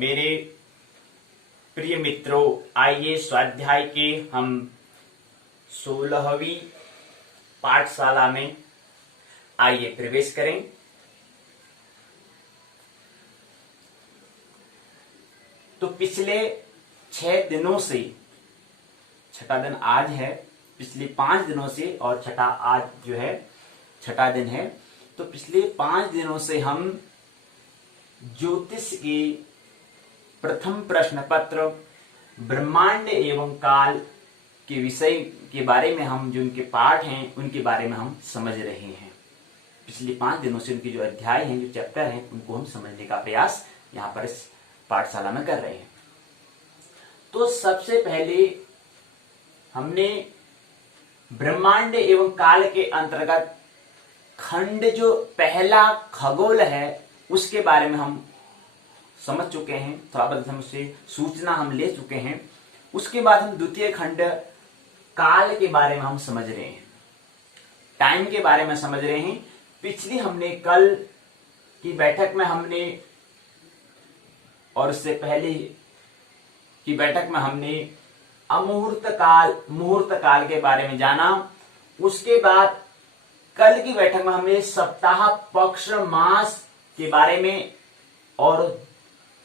मेरे प्रिय मित्रों, आइए स्वाध्याय के हम 16वीं पाठशाला में आइए प्रवेश करें। तो पिछले 6 दिनों से, छठा दिन आज है, पिछले 5 दिनों से और छठा आज जो है छठा दिन है। तो पिछले 5 दिनों से हम ज्योतिष के प्रथम प्रश्न पत्र ब्रह्मांड एवं काल के विषय के बारे में हम जो उनके पाठ हैं उनके बारे में हम समझ रहे हैं। पिछले 5 दिनों से उनके जो अध्याय हैं, जो चैप्टर हैं, उनको हम समझने का प्रयास यहाँ पर इस पाठशाला में कर रहे हैं। तो सबसे पहले हमने ब्रह्मांड एवं काल के अंतर्गत खंड जो पहला खगोल है उसके बारे में हम समझ चुके हैं, थोड़ा बहुत हम उससे सूचना हम ले चुके हैं। उसके बाद हम द्वितीय खंड काल के बारे में हम समझ रहे हैं, टाइम के बारे में समझ रहे हैं। पिछली हमने कल की बैठक में हमने और उससे पहले की बैठक में हमने अमुहूर्त काल, मुहूर्त काल के बारे में जाना। उसके बाद कल की बैठक में हमने सप्ताह, पक्ष, मास के बारे में और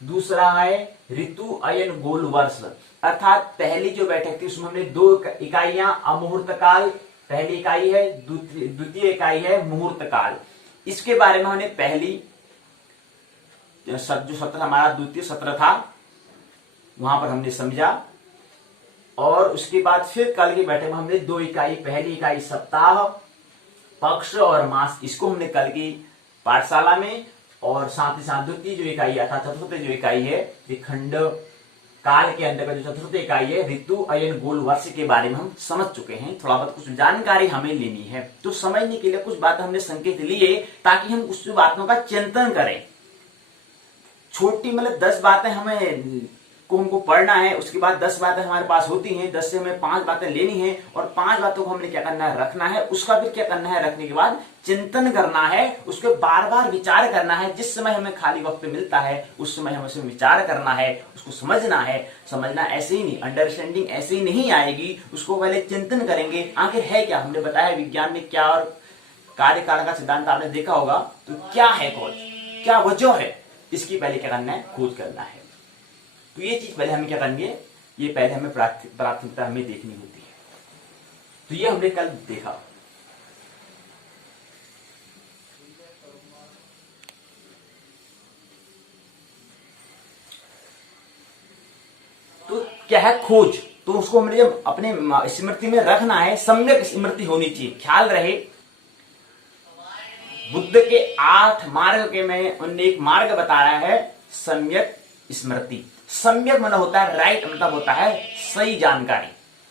दूसरा है ऋतु, अयन, गोल वर्ष। अर्थात पहली जो बैठक थी उसमें हमने 2 इकाइयां, अमुहूर्त काल पहली इकाई है, द्वितीय इकाई है मुहूर्त काल। इसके बारे में हमने पहली जो सत्र हमारा द्वितीय सत्र था वहां पर हमने समझा। और उसके बाद फिर कल की बैठक में हमने 2 इकाई, पहली इकाई सप्ताह, पक्ष और मास, इसको हमने कल की पाठशाला में, और साथ ही साथ द्वितीय जो इकाई अर्थात चतुर्थ जो इकाई है, ये खंड काल के अंतर्गत जो चतुर्थ इकाई है ऋतु, अयन, गोल वर्ष के बारे में हम समझ चुके हैं। थोड़ा बहुत कुछ जानकारी हमें लेनी है, तो समझने के लिए कुछ बात हमने संकेत लिए ताकि हम उस बातों का चिंतन करें। छोटी मतलब 10 बातें हमको पढ़ना है, उसके बाद 10 बातें हमारे पास होती हैं, 10 से हमें 5 बातें लेनी है और 5 बातों को हमने क्या करना है, रखना है। उसका फिर क्या करना है, रखने के बाद चिंतन करना है, उसके बार बार विचार करना है। जिस समय हमें खाली वक्त मिलता है उस समय हमें उसमें विचार करना है, उसको समझना है। समझना ऐसे ही नहीं, अंडरस्टैंडिंग ऐसे ही नहीं आएगी, उसको पहले चिंतन करेंगे आखिर है क्या। हमने बताया विज्ञान में क्या और कार्य कारण का सिद्धांत आपने देखा होगा, तो क्या है खोज, क्या वजह है, इसकी पहले क्या करना है, खोज करना है। तो ये चीज पहले हमें क्या करेंगे, ये पहले हमें प्राथमिकता हमें देखनी होती है। तो ये हमने कल देखा। तो क्या है खोज, तो उसको हमने जब अपने स्मृति में रखना है, सम्यक स्मृति होनी चाहिए, ख्याल रहे। बुद्ध के 8 मार्ग के में उन्होंने एक मार्ग बता रहा है सम्यक स्मृति। सम्यक मतलब होता है राइट, मतलब होता है सही जानकारी,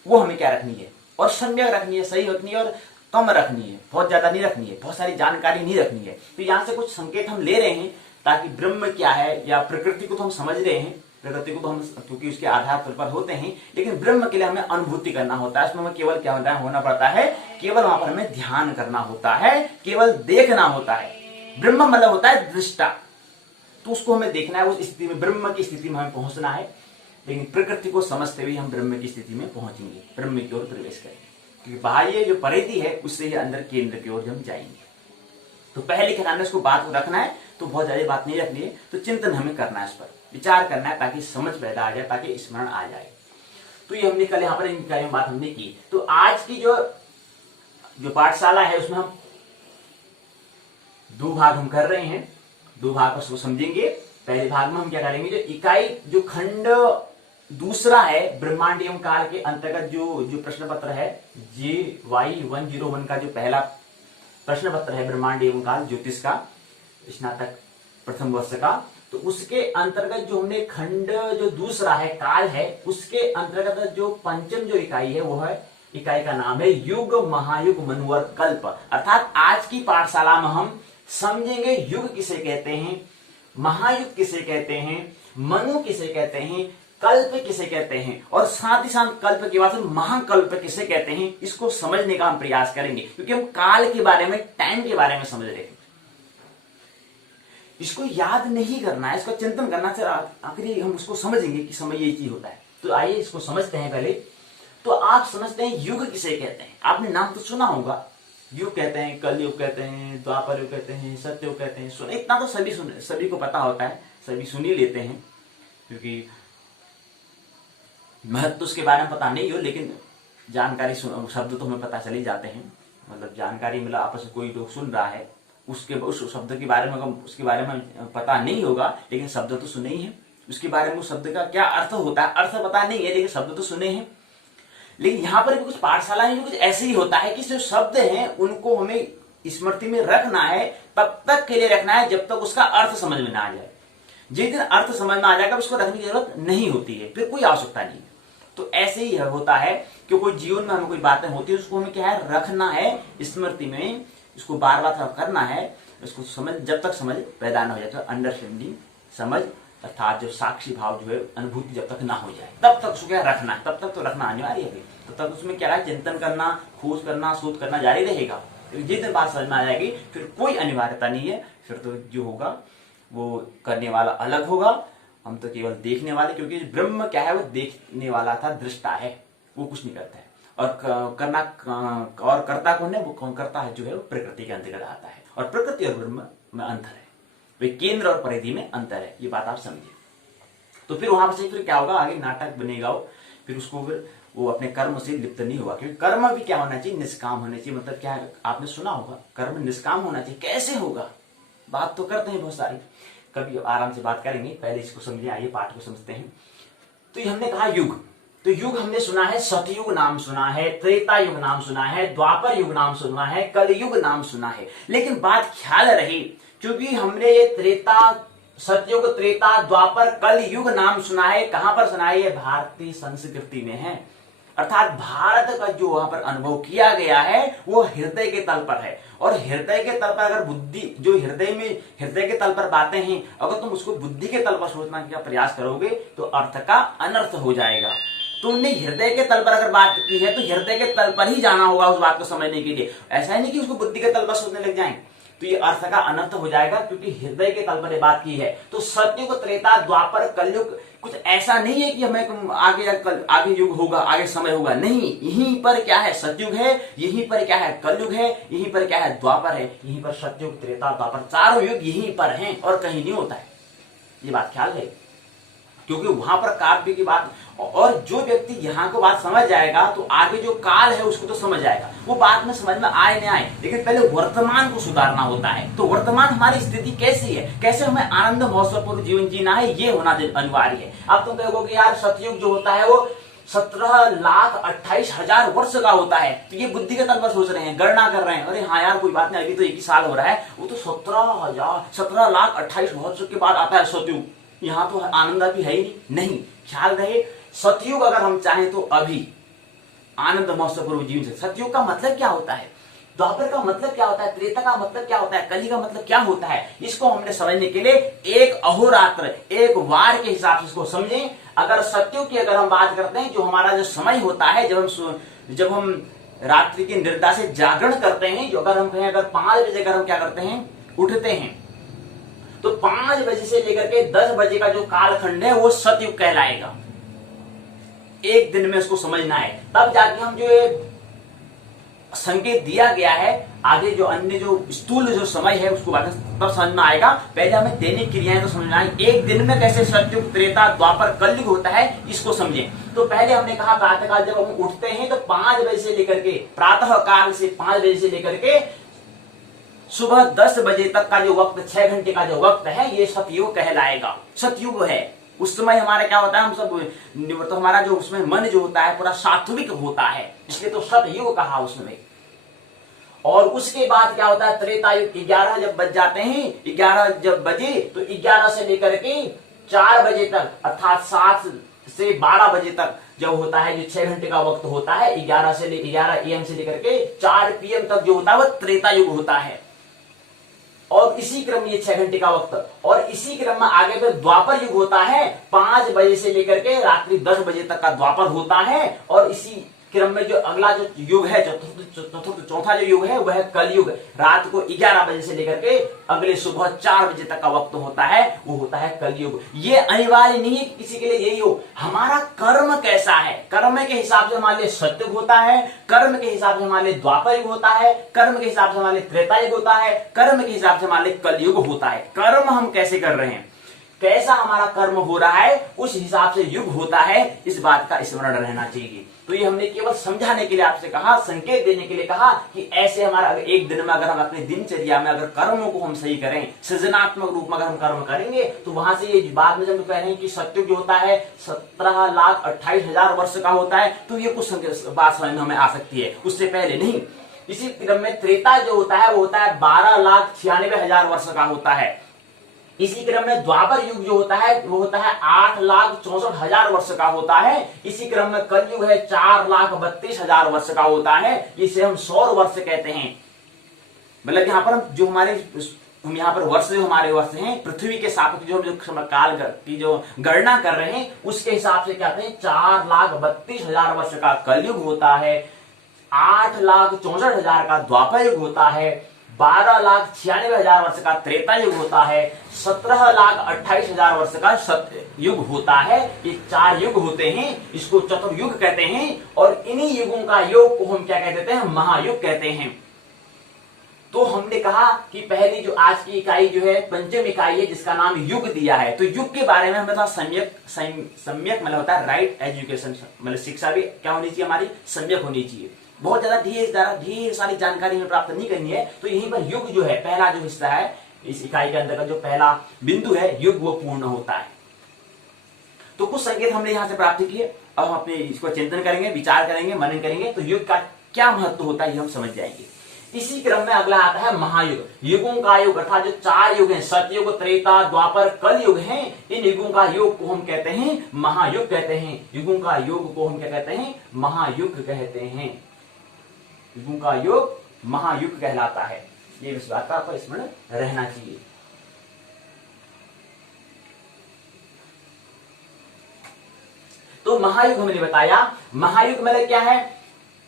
वो हमें क्या रखनी है, और सम्यक रखनी है, सही रखनी है और कम रखनी है, बहुत ज्यादा नहीं रखनी है, बहुत सारी जानकारी नहीं रखनी है। तो यहां से कुछ संकेत हम ले रहे हैं ताकि ब्रह्म क्या है या प्रकृति को तो हम समझ रहे हैं, प्रकृति को तो हम क्योंकि उसके आधार पर होते हैं, लेकिन ब्रह्म के लिए हमें अनुभूति करना होता है। उसमें हमें केवल क्या होना पड़ता है, केवल वहां पर हमें ध्यान करना होता है, केवल देखना होता है। ब्रह्म मतलब होता है दृष्टा, तो उसको हमें देखना है, उस स्थिति में, ब्रह्म की स्थिति में हमें पहुंचना है। लेकिन प्रकृति को समझते हुए हम ब्रह्म की स्थिति में पहुंचेंगे, ब्रह्म की ओर प्रवेश करेंगे, क्योंकि बाह्य जो परिधि है उससे ही अंदर केंद्र की ओर हम जाएंगे। तो पहले क्या करना है, उसको बात को रखना है, तो बहुत ज्यादा बात नहीं रखनी है, तो चिंतन हमें करना है, उस पर विचार करना है ताकि समझ पैदा आ जाए, ताकि स्मरण आ जाए। तो ये हमने कल यहाँ पर इन बात हमने की। तो आज की जो पाठशाला है उसमें हम 2 भाग हम कर रहे हैं, 2 भाग उसको समझेंगे। पहले भाग में हम क्या करेंगे, जो इकाई जो खंड दूसरा है ब्रह्मांड एवं काल के अंतर्गत जो प्रश्न पत्र है, JY101 का जो पहला प्रश्न पत्र है ब्रह्मांड एवं काल ज्योतिष का, स्नातक प्रथम वर्ष का, तो उसके अंतर्गत जो हमने खंड जो दूसरा है काल है, उसके अंतर्गत जो पंचम जो इकाई है वो है, इकाई का नाम है युग, महायुग, मनुवर, कल्प। अर्थात आज की पाठशाला में हम समझेंगे युग किसे कहते हैं, महायुग किसे कहते हैं, मनु किसे कहते हैं, कल्प किसे कहते हैं, और साथ ही साथ कल्प के बाद महाकल्प किसे कहते हैं, इसको समझने का हम प्रयास करेंगे। क्योंकि हम काल के बारे में, टाइम के बारे में समझ रहे हैं। इसको याद नहीं करना है, इसका चिंतन करना है, आखिर हम उसको समझेंगे कि समय ये चीज होता है। तो आइए इसको समझते हैं पहले। तो आप समझते हैं युग किसे कहते हैं? आपने नाम तो सुना होगा, युग कहते हैं, कलयुग कहते हैं, द्वापर युग कहते हैं, सत्ययुग कहते हैं। सुने, इतना तो सभी को पता होता है, सभी सुन ही लेते हैं, क्योंकि महत्व तो उसके बारे में पता नहीं हो, लेकिन जानकारी शब्द तो हमें पता चल ही जाते हैं। मतलब जानकारी मतलब आपस में कोई लोग सुन रहा है, उस शब्द के बारे में उसके बारे में पता नहीं होगा, लेकिन शब्द तो सुने ही है। उसके बारे में उस शब्द का क्या अर्थ होता है, अर्थ पता नहीं है, लेकिन शब्द तो सुने हैं। लेकिन यहाँ पर भी कुछ पाठशाला में कुछ ऐसे ही होता है कि जो शब्द हैं उनको हमें स्मृति में रखना है, तब तक के लिए रखना है जब तक उसका अर्थ समझ में ना आ जाए। जिस दिन अर्थ समझ में आ जाएगा उसको रखने की जरूरत नहीं होती है, फिर कोई आवश्यकता नहीं। तो ऐसे ही होता है कि कोई जीवन में हमें कोई बातें होती है, उसको हमें क्या है, रखना है स्मृति में, इसको बार बार करना है, उसको समझ जब तक समझ पैदा न हो जाए, तो अंडरस्टैंडिंग, समझ अर्थात जो साक्षी भाव जो है, अनुभूति जब तक ना हो जाए तब तक उसको क्या रखना है, तब तक तो रखना अनिवार्य है। तब तक उसमें क्या है, चिंतन करना, खोज करना, शोध करना जारी रहेगा। जिस दिन बात समझ में आ जाएगी फिर कोई अनिवार्यता नहीं है, फिर तो जो होगा वो करने वाला अलग होगा, हम तो केवल देखने वाले, क्योंकि ब्रह्म क्या है, वो देखने वाला था, दृष्टा है, वो कुछ नहीं करता है। और करना और करता कौन है, वो कौन करता है जो है वो प्रकृति के अंतर्गत आता है। और प्रकृति और ब्रह्म में अंतर है, वे केंद्र और परिधि में अंतर है, ये बात आप समझिए। तो फिर वहां से फिर क्या होगा, आगे नाटक बनेगा, फिर उसको फिर वो अपने कर्म से लिप्त नहीं होगा, क्योंकि कर्म भी क्या होना चाहिए, निष्काम होना चाहिए। मतलब क्या है, आपने सुना होगा कर्म निष्काम होना चाहिए। कैसे होगा, बात तो करते हैं बहुत सारी, कभी आराम से बात करेंगे, पहले इसको समझे, आइए पाठ को समझते हैं। तो ये हमने कहा युग, तो युग हमने सुना है, सतयुग नाम सुना है, त्रेता युग नाम सुना है, द्वापर युग नाम सुना है, कलयुग नाम सुना है। लेकिन बात ख्याल रही, क्योंकि हमने ये त्रेता, सतयुग, त्रेता, द्वापर, कल युग नाम सुना है, कहां पर सुना है, ये भारतीय संस्कृति में है। अर्थात भारत का जो वहां पर अनुभव किया गया है वो हृदय के तल पर है। और हृदय के तल पर अगर बुद्धि, जो हृदय के तल पर बातें हैं, अगर तुम उसको बुद्धि के तल पर सोचने का प्रयास करोगे तो अर्थ का अनर्थ हो जाएगा। तुमने हृदय के तल पर अगर बात की है तो हृदय के तल पर ही जाना होगा उस बात को समझने के लिए। ऐसा नहीं कि उसको बुद्धि के तल पर सोचने लग जाएं, तो ये अर्थ का अनर्थ हो जाएगा, क्योंकि हृदय के तल पर बात की है। तो सतयुग, त्रेता, द्वापर, कलयुग कुछ ऐसा नहीं है कि हमें आगे युग होगा, आगे समय होगा, नहीं। यहीं पर क्या है, सतयुग है, यहीं पर क्या है, कलयुग है, यहीं पर क्या है, द्वापर है, यहीं पर सतयुग, त्रेता, द्वापर, चारों युग यहीं पर हैं और कहीं नहीं होता है। ये बात ख्याल है, क्योंकि वहां पर काव्य की बात, और जो व्यक्ति यहाँ को बात समझ जाएगा तो आगे जो काल है उसको तो समझ जाएगा, वो बात में समझ में आए नहीं आए, लेकिन पहले वर्तमान को सुधारना होता है। तो वर्तमान हमारी स्थिति कैसी है, कैसे हमें आनंद महोत्सवपूर्ण जीवन जीना है, ये होना अनिवार्य है। अब तुम कहोगे कि यार सतयुग जो होता है वो 17,28,000 वर्ष का होता है, तो ये बुद्धि के तल पर सोच रहे हैं, गणना कर रहे हैं, अरे हाँ यार कोई बात नहीं, अभी तो 1 ही साल हो रहा है, वो तो 17,28,000 वर्ष के बाद आता है सतयुग, यहाँ तो आनंद भी है ही नहीं। ख्याल रहे, सतयुग अगर हम चाहें तो अभी आनंद महोत्सवपूर्ण जीवन से। सतयुग का मतलब क्या होता है, द्वापर का मतलब क्या होता है, त्रेता का मतलब क्या होता है, कली का मतलब क्या होता है, इसको हमने समझने के लिए एक अहोरात्र, एक वार के हिसाब से इसको समझें। अगर सतयुग की अगर हम बात करते हैं, जो हमारा जो समय होता है, जब हम रात्रि की निद्रा से जागरण करते हैं, जो अगर हम कहें अगर 5 बजे अगर हम क्या करते हैं, उठते हैं, तो 5 बजे से लेकर के 10 बजे का जो कालखंड है वो सतयुग कहलाएगा। एक दिन में उसको समझना है, तब जाके हम जो संकेत दिया गया है, आगे जो अन्य जो स्थूल जो समय है उसको तब समझ में आएगा। पहले हमें दैनिक क्रियाएं तो समझना है, एक दिन में कैसे सतयुग, त्रेता, द्वापर, कलयुग होता है, इसको समझें। तो पहले हमने कहा प्रातः काल जब हम उठते हैं तो 5 बजे से लेकर के, प्रातः काल से 5 बजे से लेकर के सुबह 10 बजे तक का जो वक्त, 6 घंटे का जो वक्त है, ये सतयुग कहलाएगा, सतयुग है। उस समय हमारा क्या होता है, हम सब तो हमारा जो उसमें मन जो होता है पूरा सात्विक होता है, इसलिए तो सतयुग कहा उसमें। और उसके बाद क्या होता है, त्रेतायुग 11 जब बज जाते हैं, 11 जब बजे तो 11 से लेकर के 4 बजे तक, अर्थात 7 से 12 बजे तक जब होता है, जो 6 घंटे का वक्त होता है, 11 AM से लेकर के 4 PM तक जो होता है वह त्रेतायुग होता है। और इसी क्रम में ये 6 घंटे का वक्त, और इसी क्रम में आगे फिर द्वापर युग होता है, 5 बजे से लेकर के रात्रि 10 बजे तक का द्वापर होता है। और इसी क्रम में जो अगला जो युग है, चतुर्थ चौथा जो युग है वह कलयुग। रात को 11 बजे से लेकर के अगले सुबह 4 बजे तक का वक्त होता है, वो होता है कलयुग। ये अनिवार्य नहीं है कि किसी के लिए यही हो। हमारा कर्म कैसा है, कर्म के हिसाब से हमारे लिए सत्युग होता है, कर्म के हिसाब से हमारे लिए द्वापर युग होता है, कर्म के हिसाब से हमारे लिए त्रेता युग होता है, कर्म के हिसाब से हमारे लिए कलयुग होता है। कर्म हम कैसे कर रहे हैं, कैसा हमारा कर्म हो रहा है, उस हिसाब से युग होता है, इस बात का स्मरण रहना चाहिए। तो ये हमने केवल समझाने के लिए आपसे कहा, संकेत देने के लिए कहा कि ऐसे हमारा एक दिन में अगर हम अपने दिनचर्या में अगर कर्मों को हम सही करें, सृजनात्मक रूप में अगर हम कर्म करेंगे, तो वहां से ये बाद में जब कह रहे हैं कि सत्युग जो होता है 17,28,000 वर्ष का होता है, तो ये कुछ बात समझ में हमें आ सकती है, उससे पहले नहीं। इसी क्रम में त्रेता जो होता है वो होता है 12,96,000 वर्ष का होता है। इसी क्रम में द्वापर युग जो होता है वो होता है 8,64,000 वर्ष का होता है। इसी क्रम में कलयुग है 4,32,000 वर्ष का होता है। इसे हम सौर वर्ष कहते हैं। मतलब यहाँ पर हम यहाँ पर वर्ष जो हमारे वर्ष हैं, पृथ्वी के सापेक्ष जो हम काल की जो गणना कर रहे हैं उसके हिसाब से क्या कहते हैं 4,32,000 वर्ष का कलयुग होता है, 8,64,000 का द्वापर युग होता है, 12,96,000 वर्ष का त्रेता युग होता है, 17,28,000 वर्ष का सत्य युग होता है। ये 4 युग होते हैं, इसको चतुर्युग कहते हैं। और इन्हीं युगों का योग को हम क्या कह देते हैं, महायुग कहते हैं। तो हमने कहा कि पहली जो आज की इकाई जो है पंचम इकाई है, जिसका नाम युग दिया है। तो युग के बारे में हमें थोड़ा सम्यक मतलब होता है राइट एजुकेशन, मतलब शिक्षा भी क्या होनी चाहिए, हमारी सम्यक होनी चाहिए। बहुत ज्यादा ढेर सारी जानकारी हमें प्राप्त नहीं करनी है। तो यहीं पर युग जो है पहला जो हिस्सा है इस इकाई के अंदर का जो पहला बिंदु है युग, वो पूर्ण होता है। तो कुछ संकेत हमने यहां से प्राप्त किए। अब हम अपने इसको चिंतन करेंगे, विचार करेंगे, मनन करेंगे, तो युग का क्या महत्व होता है ये हम समझ जाएंगे। इसी क्रम में अगला आता है महायुग। युगों का योग अर्थात जो 4 युग हैं, सतयुग, त्रेता, द्वापर, कलयुग हैं, इन युगों का योग को हम कहते हैं महायुग कहते हैं। युगों का योग को हम क्या कहते हैं, महायुग कहते हैं। युगों का योग महायुग कहलाता है। ये इस बात का आपको स्मरण रहना चाहिए। तो महायुग हमने बताया, महायुग मतलब क्या है,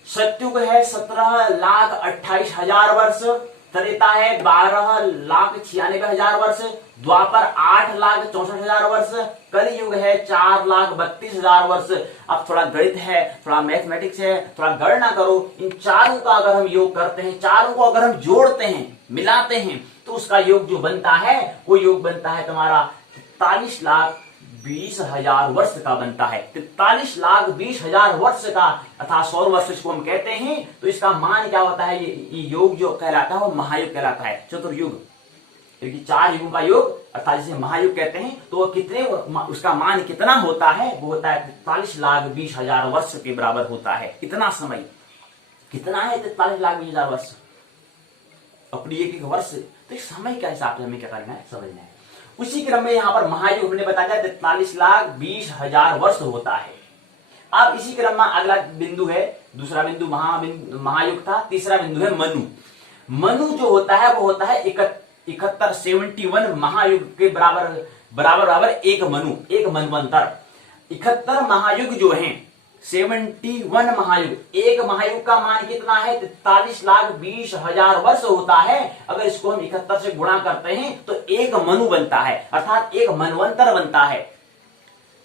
सतयुग है 17,28,000 वर्ष, त्रेता है 12,96,000 वर्ष, द्वापर 8,64,000 वर्ष, कलयुग है 4,32,000 वर्ष। अब थोड़ा गणित है, थोड़ा मैथमेटिक्स है, थोड़ा गणना करो। इन चारों का अगर हम योग करते हैं, चारों को अगर हम जोड़ते हैं, मिलाते हैं, तो उसका योग जो बनता है वो योग बनता है तुम्हारा 43,20,000 वर्ष का बनता है। 43,20,000 वर्ष का अर्थात सौर वर्ष इसको हम कहते हैं। तो इसका मान क्या होता है, ये योग जो कहलाता है वो महायुग कहलाता है, चतुर्युग। क्योंकि 4 युगों का योग अर्थात जिसे महायुग कहते हैं, तो वो कितने, उसका मान कितना होता है, वो होता है 43,20,000 वर्ष के बराबर होता है। कितना समय, कितना है 43,20,000 वर्ष अपनी एक वर्ष। तो इस समय के हिसाब से हमें क्या करना है, समझना है। उसी क्रम में यहाँ पर महायुग हमने बताया 43,20,000 वर्ष होता है। अब इसी क्रम में अगला बिंदु है, दूसरा बिंदु महायुग था, तीसरा बिंदु है मनु। मनु जो होता है वो होता है 71 महायुग के बराबर एक मनु, एक मनवंतर। 71 महायुग जो हैं, 71 महायुग, एक महायुग का मान कितना है, 43,20,000 वर्ष होता है। अगर इसको हम 71 से गुणा करते हैं तो एक मनु बनता है, अर्थात एक मनवंतर बनता है।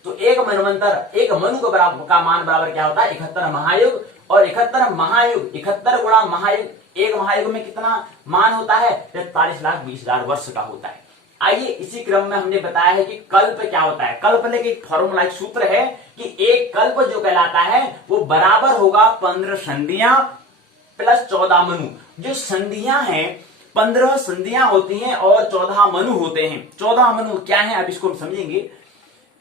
तो एक मनवंतर, एक मनु का मान बराबर क्या होता है, 71 महायुग। और 71 महायुग, 71 गुणा महायुग, एक महायुग में कितना मान होता है, 43,20,000 वर्ष का होता है। आइए इसी क्रम में हमने बताया है कि कल्प क्या होता है। कल्प लेके एक फॉर्मूला, एक सूत्र है कि एक कल्प जो कहलाता है वो बराबर होगा 15 संधियां प्लस 14 मनु। जो संधियां हैं 15 संधियां होती हैं और 14 मनु होते हैं। 14 मनु क्या है, अब इसको हम समझेंगे,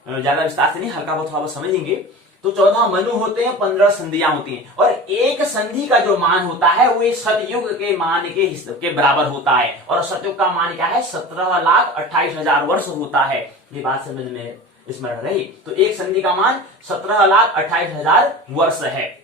ज्यादा विस्तार से नहीं, हल्का बहुत थोड़ा बहुत समझेंगे। तो 14 मनु होते हैं, 15 संधियां होती हैं, और एक संधि का जो मान होता है वो सतयुग के मान के बराबर होता है। और सतयुग का मान क्या है, 17,28,000 वर्ष होता है। ये बात समझ में स्मरण रही। तो एक संधि का मान 17,28,000 वर्ष है।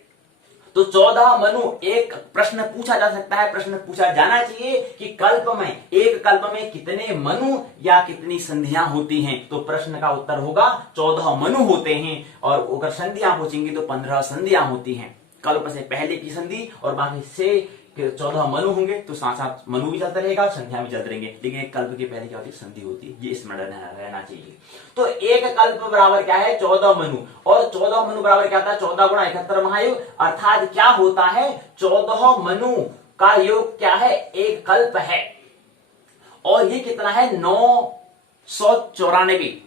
तो 14 मनु। एक प्रश्न पूछा जा सकता है, प्रश्न पूछा जाना चाहिए कि कल्प में, एक कल्प में कितने मनु या कितनी संधियां होती हैं। तो प्रश्न का उत्तर होगा 14 मनु होते हैं। और अगर संधियां पूछेंगी तो 15 संधियां होती हैं। कल्प से पहले की संधि और बाकी से फिर 14 मनु होंगे तो साथ साथ मनु भी चलते रहेगा, संख्या भी चलते रहेंगे, लेकिन एक कल्प के पहले क्या होती है, संधि होती है। ये स्मरण रहना चाहिए। तो एक कल्प बराबर क्या है, 14 मनु, और 14 मनु बराबर क्या होता है, 14 गुणा 71 महायुग, अर्थात क्या होता है, 14 मनु का योग क्या है, एक कल्प है। और ये कितना है, 994,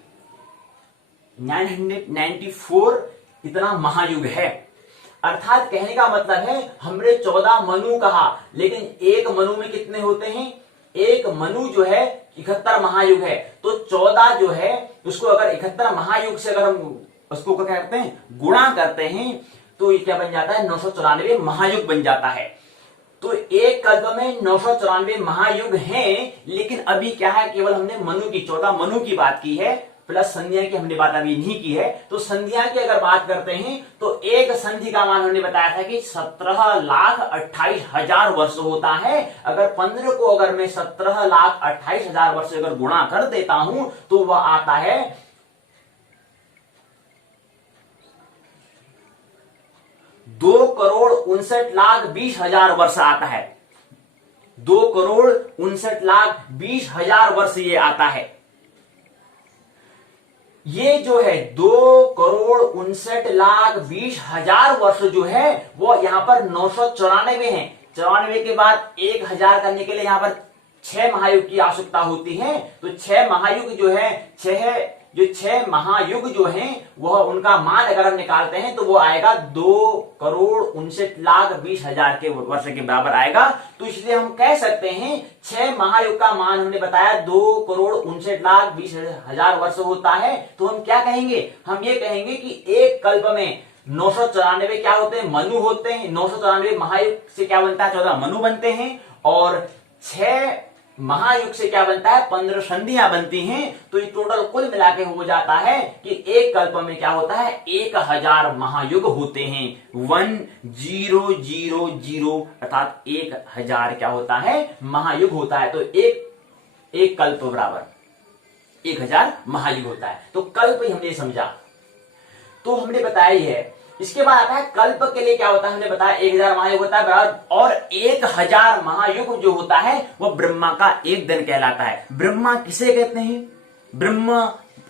994 इतना महायुग है। अर्थात कहने का मतलब है हमने 14 मनु कहा, लेकिन एक मनु में कितने होते हैं, एक मनु जो है 71 महायुग है। तो 14 जो है उसको अगर 71 महायुग से अगर हम उसको क्या करते हैं, गुणा करते हैं, तो ये क्या बन जाता है, 994 महायुग बन जाता है। तो एक कल्प में 994 महायुग हैं, लेकिन अभी क्या है, केवल हमने मनु की 14 मनु की बात की है, प्लस संधिया की हमने बात अभी नहीं की है। तो संधिया की अगर बात करते हैं तो एक संधि का मान हमने बताया था कि 17,28,000 वर्ष होता है। अगर 15 को अगर मैं 17,28,000 वर्ष अगर गुणा कर देता हूं तो वह आता है 2,59,20,000 वर्ष आता है। 2,59,20,000 वर्ष ये आता है। ये जो है 2,59,20,000 वर्ष जो है वो यहां पर 994 है। 94 के बाद 1,000 करने के लिए यहां पर 6 महायुग की आवश्यकता होती है। तो 6 महायुग जो है, 6 महायुग जो हैं वह उनका मान अगर हम निकालते हैं तो वो आएगा 2,59,20,000 के वर्ष के बराबर आएगा। तो इसलिए हम कह सकते हैं 6 महायुग का मान हमने बताया 2,59,20,000 वर्ष होता है। तो हम क्या कहेंगे, हम ये कहेंगे कि एक कल्प में 994 क्या होते हैं, मनु होते हैं। 994 महायुग से क्या बनता है, 14 मनु बनते हैं, और 6 महायुग से क्या बनता है, 15 संधियां बनती हैं। तो ये टोटल कुल मिला के हो जाता है कि एक कल्प में क्या होता है, 1,000 महायुग होते हैं। 1000 अर्थात 1,000 क्या होता है, महायुग होता है। तो एक कल्प बराबर 1,000 महायुग होता है। तो कल्प ही हमने समझा, तो हमने बताया ही है। इसके बाद आता है कल्प के लिए क्या होता है, हमने बताया 1,000 महायुग होता है बराबर, और 1,000 महायुग जो होता है वह ब्रह्मा का एक दिन कहलाता है। ब्रह्मा किसे कहते हैं, ब्रह्मा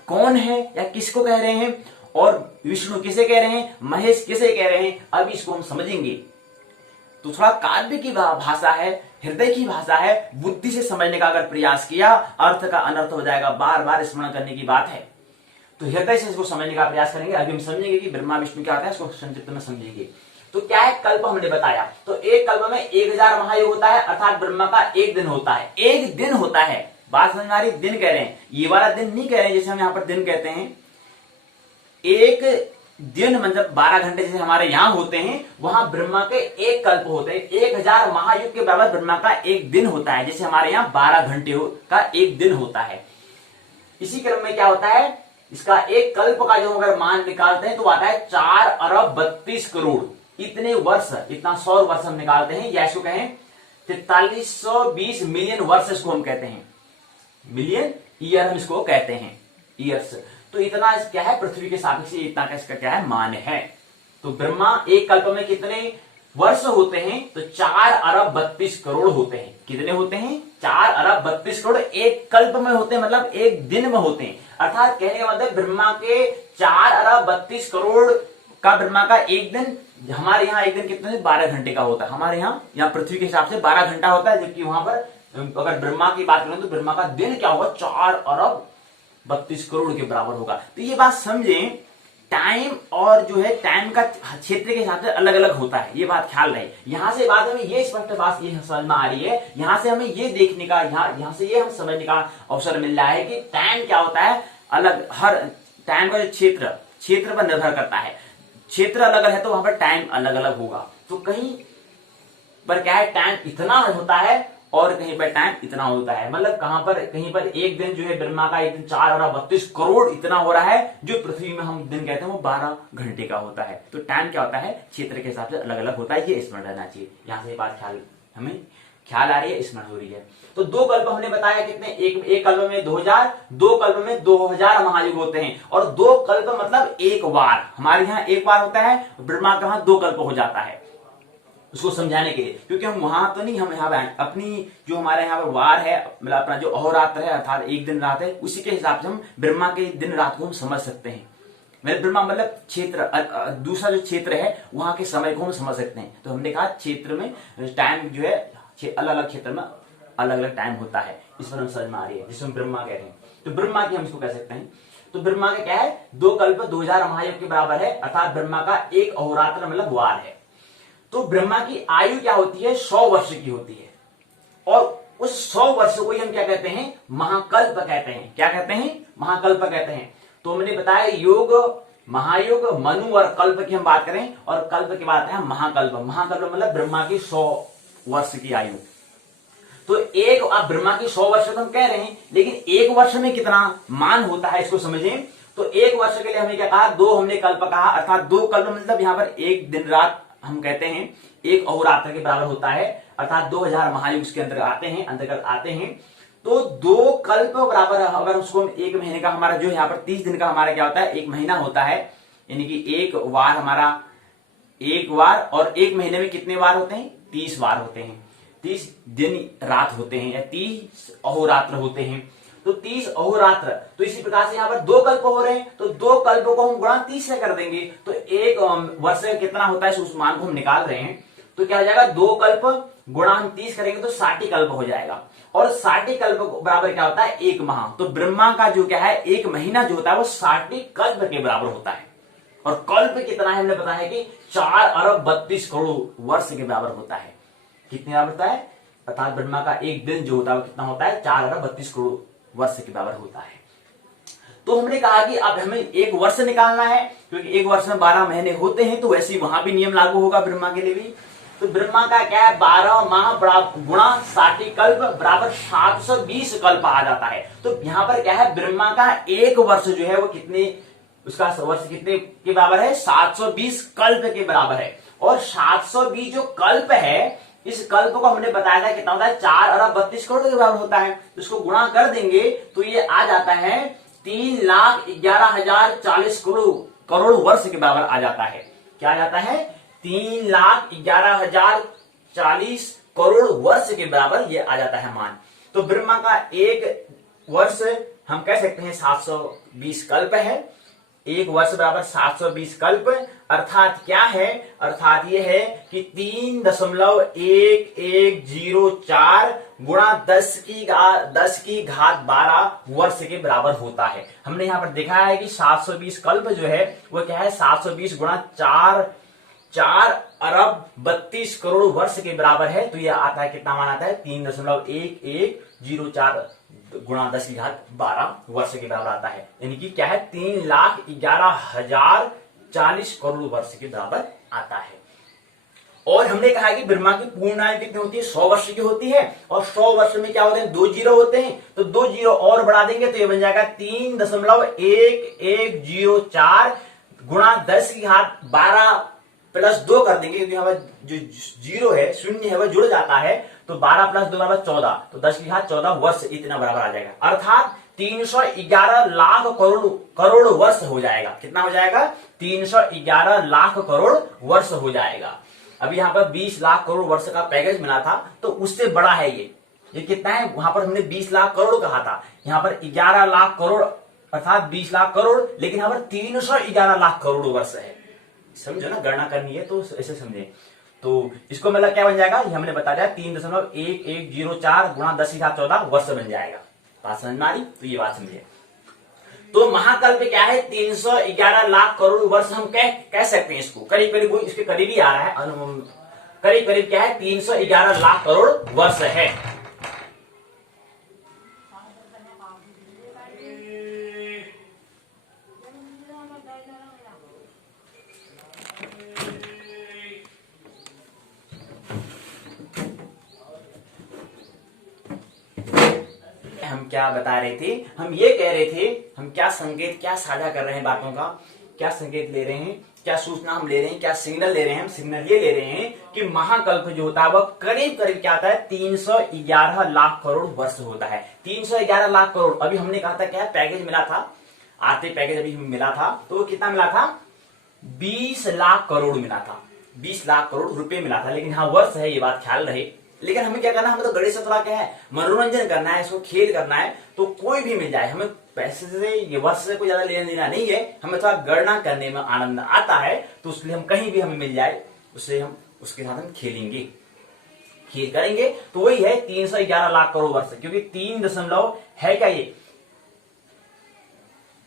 कौन है या किसको कह रहे हैं, और विष्णु किसे कह रहे हैं, महेश किसे कह रहे हैं, अब इसको हम समझेंगे। तो थोड़ा काव्य की भाषा है, हृदय की भाषा है, बुद्धि से समझने का अगर प्रयास किया अर्थ का अनर्थ हो जाएगा, बार बार स्मरण करने की बात है। तो हृदय से इसको समझने का प्रयास करेंगे। अभी हम समझेंगे कि ब्रह्मा विष्णु क्या होता है, इसको संक्षिप्त में समझेंगे। तो क्या है कल्प, हमने बताया। तो एक कल्प में 1,000 महायुग होता है, अर्थात ब्रह्मा का एक दिन होता है। एक दिन होता है, बात समझ में आ रही, दिन कह रहे हैं, ये वाला दिन नहीं कह रहे हैं जैसे हम यहाँ पर दिन कहते हैं। एक दिन मतलब 12 घंटे जैसे हमारे यहां होते हैं, वहां ब्रह्मा के एक कल्प होते हैं। 1,000 महायुग के बराबर ब्रह्मा का एक दिन होता है, जैसे हमारे यहाँ 12 घंटे का एक दिन होता है। इसी क्रम में क्या होता है, इसका एक कल्प का जो अगर मान निकालते हैं तो आता है 4,32,00,00,000 इतने वर्ष, इतना सौर वर्ष हम निकालते हैं, या इसको कहें 4320 मिलियन वर्ष इसको हम कहते हैं, मिलियन ईयर हम इसको कहते हैं, ईयर्स। तो इतना क्या है, पृथ्वी के सापेक्ष इतना का इसका क्या है, मान है। तो ब्रह्मा एक कल्प में कितने वर्ष होते हैं, तो 4,32,00,00,000 होते हैं। कितने होते हैं, 4,32,00,00,000 एक कल्प में होते हैं, मतलब एक दिन में होते हैं। अर्थात कहने का मतलब ब्रह्मा के 4,32,00,00,000 का ब्रह्मा का एक दिन, हमारे यहाँ एक दिन कितने 12 घंटे का होता है। हमारे यहाँ पृथ्वी के हिसाब से 12 घंटा होता है, जबकि वहां पर अगर ब्रह्मा की बात करें तो ब्रह्मा का दिन क्या होगा, 4,32,00,00,000 के बराबर होगा। तो ये बात समझें, टाइम और जो है टाइम का क्षेत्र के हिसाब से अलग अलग होता है, ये बात ख्याल रहे। यहां से बात हमें ये स्पष्ट बात ये समझ में आ रही है, यहां से हमें ये देखने का, यहां से ये हम समझने का अवसर मिल रहा है कि टाइम क्या होता है, अलग, हर टाइम का जो क्षेत्र पर निर्भर करता है। क्षेत्र अलग अलग है तो वहां पर टाइम अलग अलग होगा। तो कहीं पर क्या है, टाइम इतना होता है और कहीं पर टाइम इतना होता है। मतलब कहां पर, कहीं पर एक दिन जो है ब्रह्मा का एक दिन 4,32,00,00,000 इतना हो रहा है, जो पृथ्वी में हम दिन कहते हैं वो 12 घंटे का होता है। तो टाइम क्या होता है, क्षेत्र के हिसाब से अलग अलग होता है, ये स्मरण रहना चाहिए। यहां से बात ख्याल हमें ख्याल आ रही है, स्मरण हो रही है। तो दो कल्प हमने बताया कितने, एक कल्प में 2000, दो कल्प में 2000 महायुग होते हैं। और दो कल्प मतलब एक बार, हमारे यहाँ एक बार होता है, ब्रह्मा के वहां दो कल्प हो जाता है। उसको समझाने के लिए, क्योंकि हम वहां तो नहीं, हम यहाँ अपनी जो हमारे यहाँ पर वार है, मतलब अपना जो अहोरात्र है अर्थात एक दिन रात है, उसी के हिसाब से हम ब्रह्मा के दिन रात को हम समझ सकते हैं। मेरे ब्रह्मा मतलब क्षेत्र, दूसरा जो क्षेत्र है वहां के समय को हम समझ सकते हैं। तो हमने कहा क्षेत्र में टाइम जो है अलग अलग क्षेत्र में अलग अलग टाइम होता है, इस पर हम समझ में आ रही है, जिसको हम ब्रह्मा कह रहे हैं। तो ब्रह्मा की हम इसको कह सकते हैं। तो ब्रह्मा का क्या है, दो कल्प 2000 महायुग के बराबर है, अर्थात ब्रह्मा का एक अहोरात्र मतलब वार है। तो ब्रह्मा की आयु क्या होती है, 100 वर्ष की होती है। और उस 100 वर्ष को ही हम क्या कहते हैं, महाकल्प कहते हैं। क्या कहते हैं, महाकल्प कहते हैं। तो हमने बताया योग, महायोग, मनु और कल्प की हम बात करें, और कल्प की बात है महाकल्प। महाकल्प मतलब ब्रह्मा की 100 वर्ष की आयु। तो एक, आप ब्रह्मा की 100 वर्ष तो हम कह रहे हैं, लेकिन एक वर्ष में कितना मान होता है इसको समझें। तो एक वर्ष के लिए हमने क्या कहा, दो हमने कल्प कहा, अर्थात दो कल्प मतलब यहाँ पर एक दिन रात हम कहते हैं एक अहोरात्र के बराबर होता है, अर्थात 2000 महायुग के अंतर्गत आते हैं। तो दो कल्प बराबर, अगर उसको एक महीने का हमारा जो यहाँ पर 30 दिन का हमारा क्या होता है, एक महीना होता है, यानी कि एक वार हमारा एक वार, और एक महीने में कितने वार होते हैं, 30 वार होते हैं, 30 दिन रात होते हैं, या 30 अहोरात्र होते हैं। तो 30 अहोरात्र, तो इसी प्रकार से यहाँ पर दो कल्प हो रहे हैं, तो दो कल्प को हम गुणा 30 से कर देंगे, तो एक वर्ष कितना होता है उस मान को हम निकाल रहे हैं। तो क्या हो जाएगा, दो कल्प गुणा हम 30 करेंगे तो 60 कल्प हो जाएगा, और 60 कल्प बराबर क्या होता है, एक माह। तो ब्रह्मा का जो क्या है, एक महीना जो होता है वो 60 कल्प के बराबर होता है। और कल्प कितना है, हमने बताया कि 4 अरब 32 करोड़ वर्ष के बराबर होता है। कितने बराबर होता है, अर्थात ब्रह्मा का एक दिन जो होता है वो कितना होता है, 4 अरब 32 करोड़ वर्ष के बराबर होता है। तो हमने कहा कि अब हमें एक वर्ष निकालना है, क्योंकि एक वर्ष में 12 महीने होते हैं, तो वैसे ही वहां भी नियम लागू होगा ब्रह्मा के लिए भी। तो ब्रह्मा का क्या है, 12 माह गुणा 60 कल्प बराबर 720 कल्प आ जाता है। तो यहाँ पर क्या है, ब्रह्मा का एक वर्ष जो है वो कितने, उसका वर्ष कितने के बराबर है, 720 कल्प के बराबर है। और 720 जो कल्प है, इस कल्प को हमने बताया था कितना होता है, 4 अरब 32 करोड़ के बराबर होता है। इसको गुणा कर देंगे तो ये आ जाता है 3,11,040 करोड़ वर्ष के बराबर आ जाता है। क्या आ जाता है, 3,11,040 करोड़ वर्ष के बराबर ये आ जाता है मान। तो ब्रह्मा का एक वर्ष हम कह सकते हैं 720 कल्प है, एक वर्ष बराबर 720 कल्प, अर्थात क्या है, अर्थात ये है कि 3.1104 गुणा 10 की घात 12 वर्ष के बराबर होता है। हमने यहाँ पर देखा है कि 720 कल्प जो है वो क्या है, 720 गुणा 4 अरब 32 करोड़ वर्ष के बराबर है। तो ये आता है, कितना मान आता है, 3.1104 गुणा 10 की घात 12 वर्ष के बराबर आता है। यानी कि क्या है, 3,11,040 करोड़ वर्ष के बराबर आता है। और हमने कहा कि ब्रह्मा की पूर्ण आयु कितनी होती है, 100 वर्ष की होती है। और 100 वर्ष में क्या होते हैं, 2 जीरो होते हैं, तो 2 जीरो और बढ़ा देंगे तो ये बन जाएगा 3.1104 गुणा 10 की घात 12 प्लस 2 कर देंगे, क्योंकि हमारा जो जीरो है, शून्य है, वह जुड़ जाता है। तो 12 प्लस 2 बराबर 14, तो 10 की घात 14 वर्ष इतना बराबर आ जाएगा, अर्थात 311 लाख करोड़ वर्ष हो जाएगा। कितना हो जाएगा, 311 लाख करोड़ वर्ष हो जाएगा। अभी यहाँ पर 20 लाख करोड़ वर्ष का पैकेज मिला था, तो उससे बड़ा है ये कितना है, वहां पर हमने 20 लाख करोड़ कहा था, यहाँ पर 11 लाख करोड़ अर्थात 20 लाख करोड़, लेकिन यहाँ पर 311 लाख करोड़ वर्ष है। समझो ना, गणना करनी है तो ऐसे समझे। तो इसको मतलब क्या बन जाएगा, ये हमने बता दिया, 3.1104 गुणा 10 की घात 14 वर्ष बन जाएगा। बात समझ में आ रही, तो ये बात समझिए। तो महाकल्प क्या है, 311 लाख करोड़ वर्ष हम कह सकते हैं इसको, करीब करीब वो इसके करीब ही आ रहा है, करीब करीब क्या है, 311 लाख करोड़ वर्ष है। हम क्या बता रहे थे, हम ये कह रहे थे, हम क्या संकेत, क्या साझा कर रहे हैं बातों का, क्या संकेत ले रहे हैं क्या सूचना हम ले रहे हैं, क्या सिग्नल ले रहे हैं? हम सिग्नल ये ले रहे हैं कि महाकल्प जो होता है वह करीब करीब क्या आता है, 311 लाख करोड़ वर्ष होता है। 311 लाख करोड़। अभी हमने कहा था क्या पैकेज मिला था, आते पैकेज अभी मिला था, तो वो कितना मिला था, 20 लाख करोड़ मिला था, 20 लाख करोड़ रुपए मिला था। लेकिन हाँ वर्ष है, ये बात ख्याल रहे। लेकिन हमें क्या करना है, हमें तो गणेश से थोड़ा क्या है, मनोरंजन करना है, इसको खेल करना है। तो कोई भी मिल जाए, हमें पैसे से, ये वर्ष से कोई ज्यादा लेना देना नहीं है, हमें थोड़ा गणना करने में आनंद आता है, तो उसके लिए हम कहीं भी हमें मिल जाए, उससे हम उसके साथ हम खेलेंगे, खेल करेंगे। तो वही है 311 लाख करोड़ वर्ष, क्योंकि 3 दशमलव है क्या, ये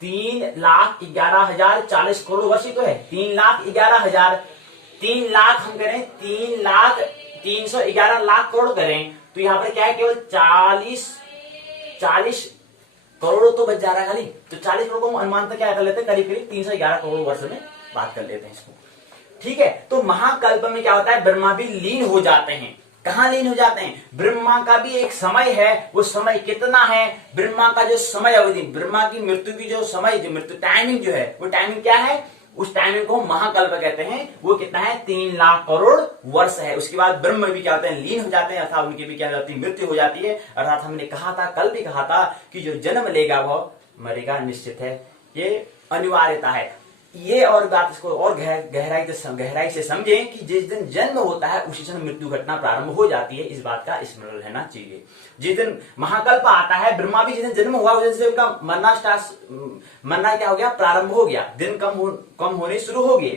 3,11,040 करोड़ वर्ष ही तो है। 3,11,000, 3 लाख हम करें, 3,311 लाख करोड़ करें, तो यहां पर क्या है, केवल 40 करोड़ तो बच जा रहा है खाली। तो 40 करोड़ को हम अनुमानतः क्या कर लेते हैं, करीब करीब 311 करोड़ वर्ष में बात कर लेते हैं इसको। ठीक है, तो महाकल्प में क्या होता है, ब्रह्मा भी लीन हो जाते हैं। कहां लीन हो जाते हैं, ब्रह्मा का भी एक समय है। वो समय कितना है, ब्रह्मा का जो समय अवधि, ब्रह्मा की मृत्यु की जो समय, जो मृत्यु टाइमिंग जो है, वो टाइमिंग क्या है, उस टाइमिंग को महाकल्प कहते हैं। वो कितना है, 3 लाख करोड़ वर्ष है। उसके बाद ब्रह्म भी क्या होते हैं, लीन हो जाते हैं, अर्थात उनकी भी क्या हो जाती है, मृत्यु हो जाती है। अर्थात हमने कहा था, कल भी कहा था कि जो जन्म लेगा वह मरेगा, निश्चित है, ये अनिवार्यता है। ये और बात इसको और गहराई से समझें कि जिस दिन जन्म होता है उसी दिन मृत्यु घटना प्रारंभ हो जाती है। इस बात का स्मरण रहना चाहिए। जिस दिन महाकल्प आता है, ब्रह्मा भी जिस दिन जन्म हुआ उस दिन से उनका मरना क्या हो गया, प्रारंभ हो गया, दिन कम होने शुरू हो गए।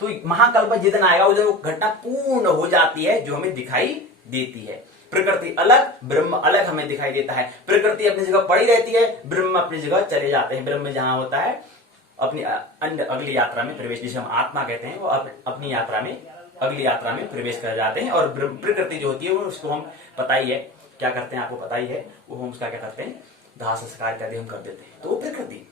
तो महाकल्प जिस दिन आएगा उस दिन वो घटना पूर्ण हो जाती है, जो हमें दिखाई देती है। प्रकृति अलग, ब्रह्म अलग हमें दिखाई देता है। प्रकृति अपनी जगह पड़ी रहती है, ब्रह्म अपनी जगह चले जाते हैं। ब्रह्म जहां होता है अपनी अगली यात्रा में प्रवेश, जिसे हम आत्मा कहते हैं, वो अपनी यात्रा में, अगली यात्रा में प्रवेश कर जाते हैं। और प्रकृति जो होती है वो, उसको हम पता ही है क्या करते हैं, आपको पता ही है, वो हम उसका क्या करते हैं, दाह संस्कार इत्यादि हम कर देते हैं, तो वो प्रकृति।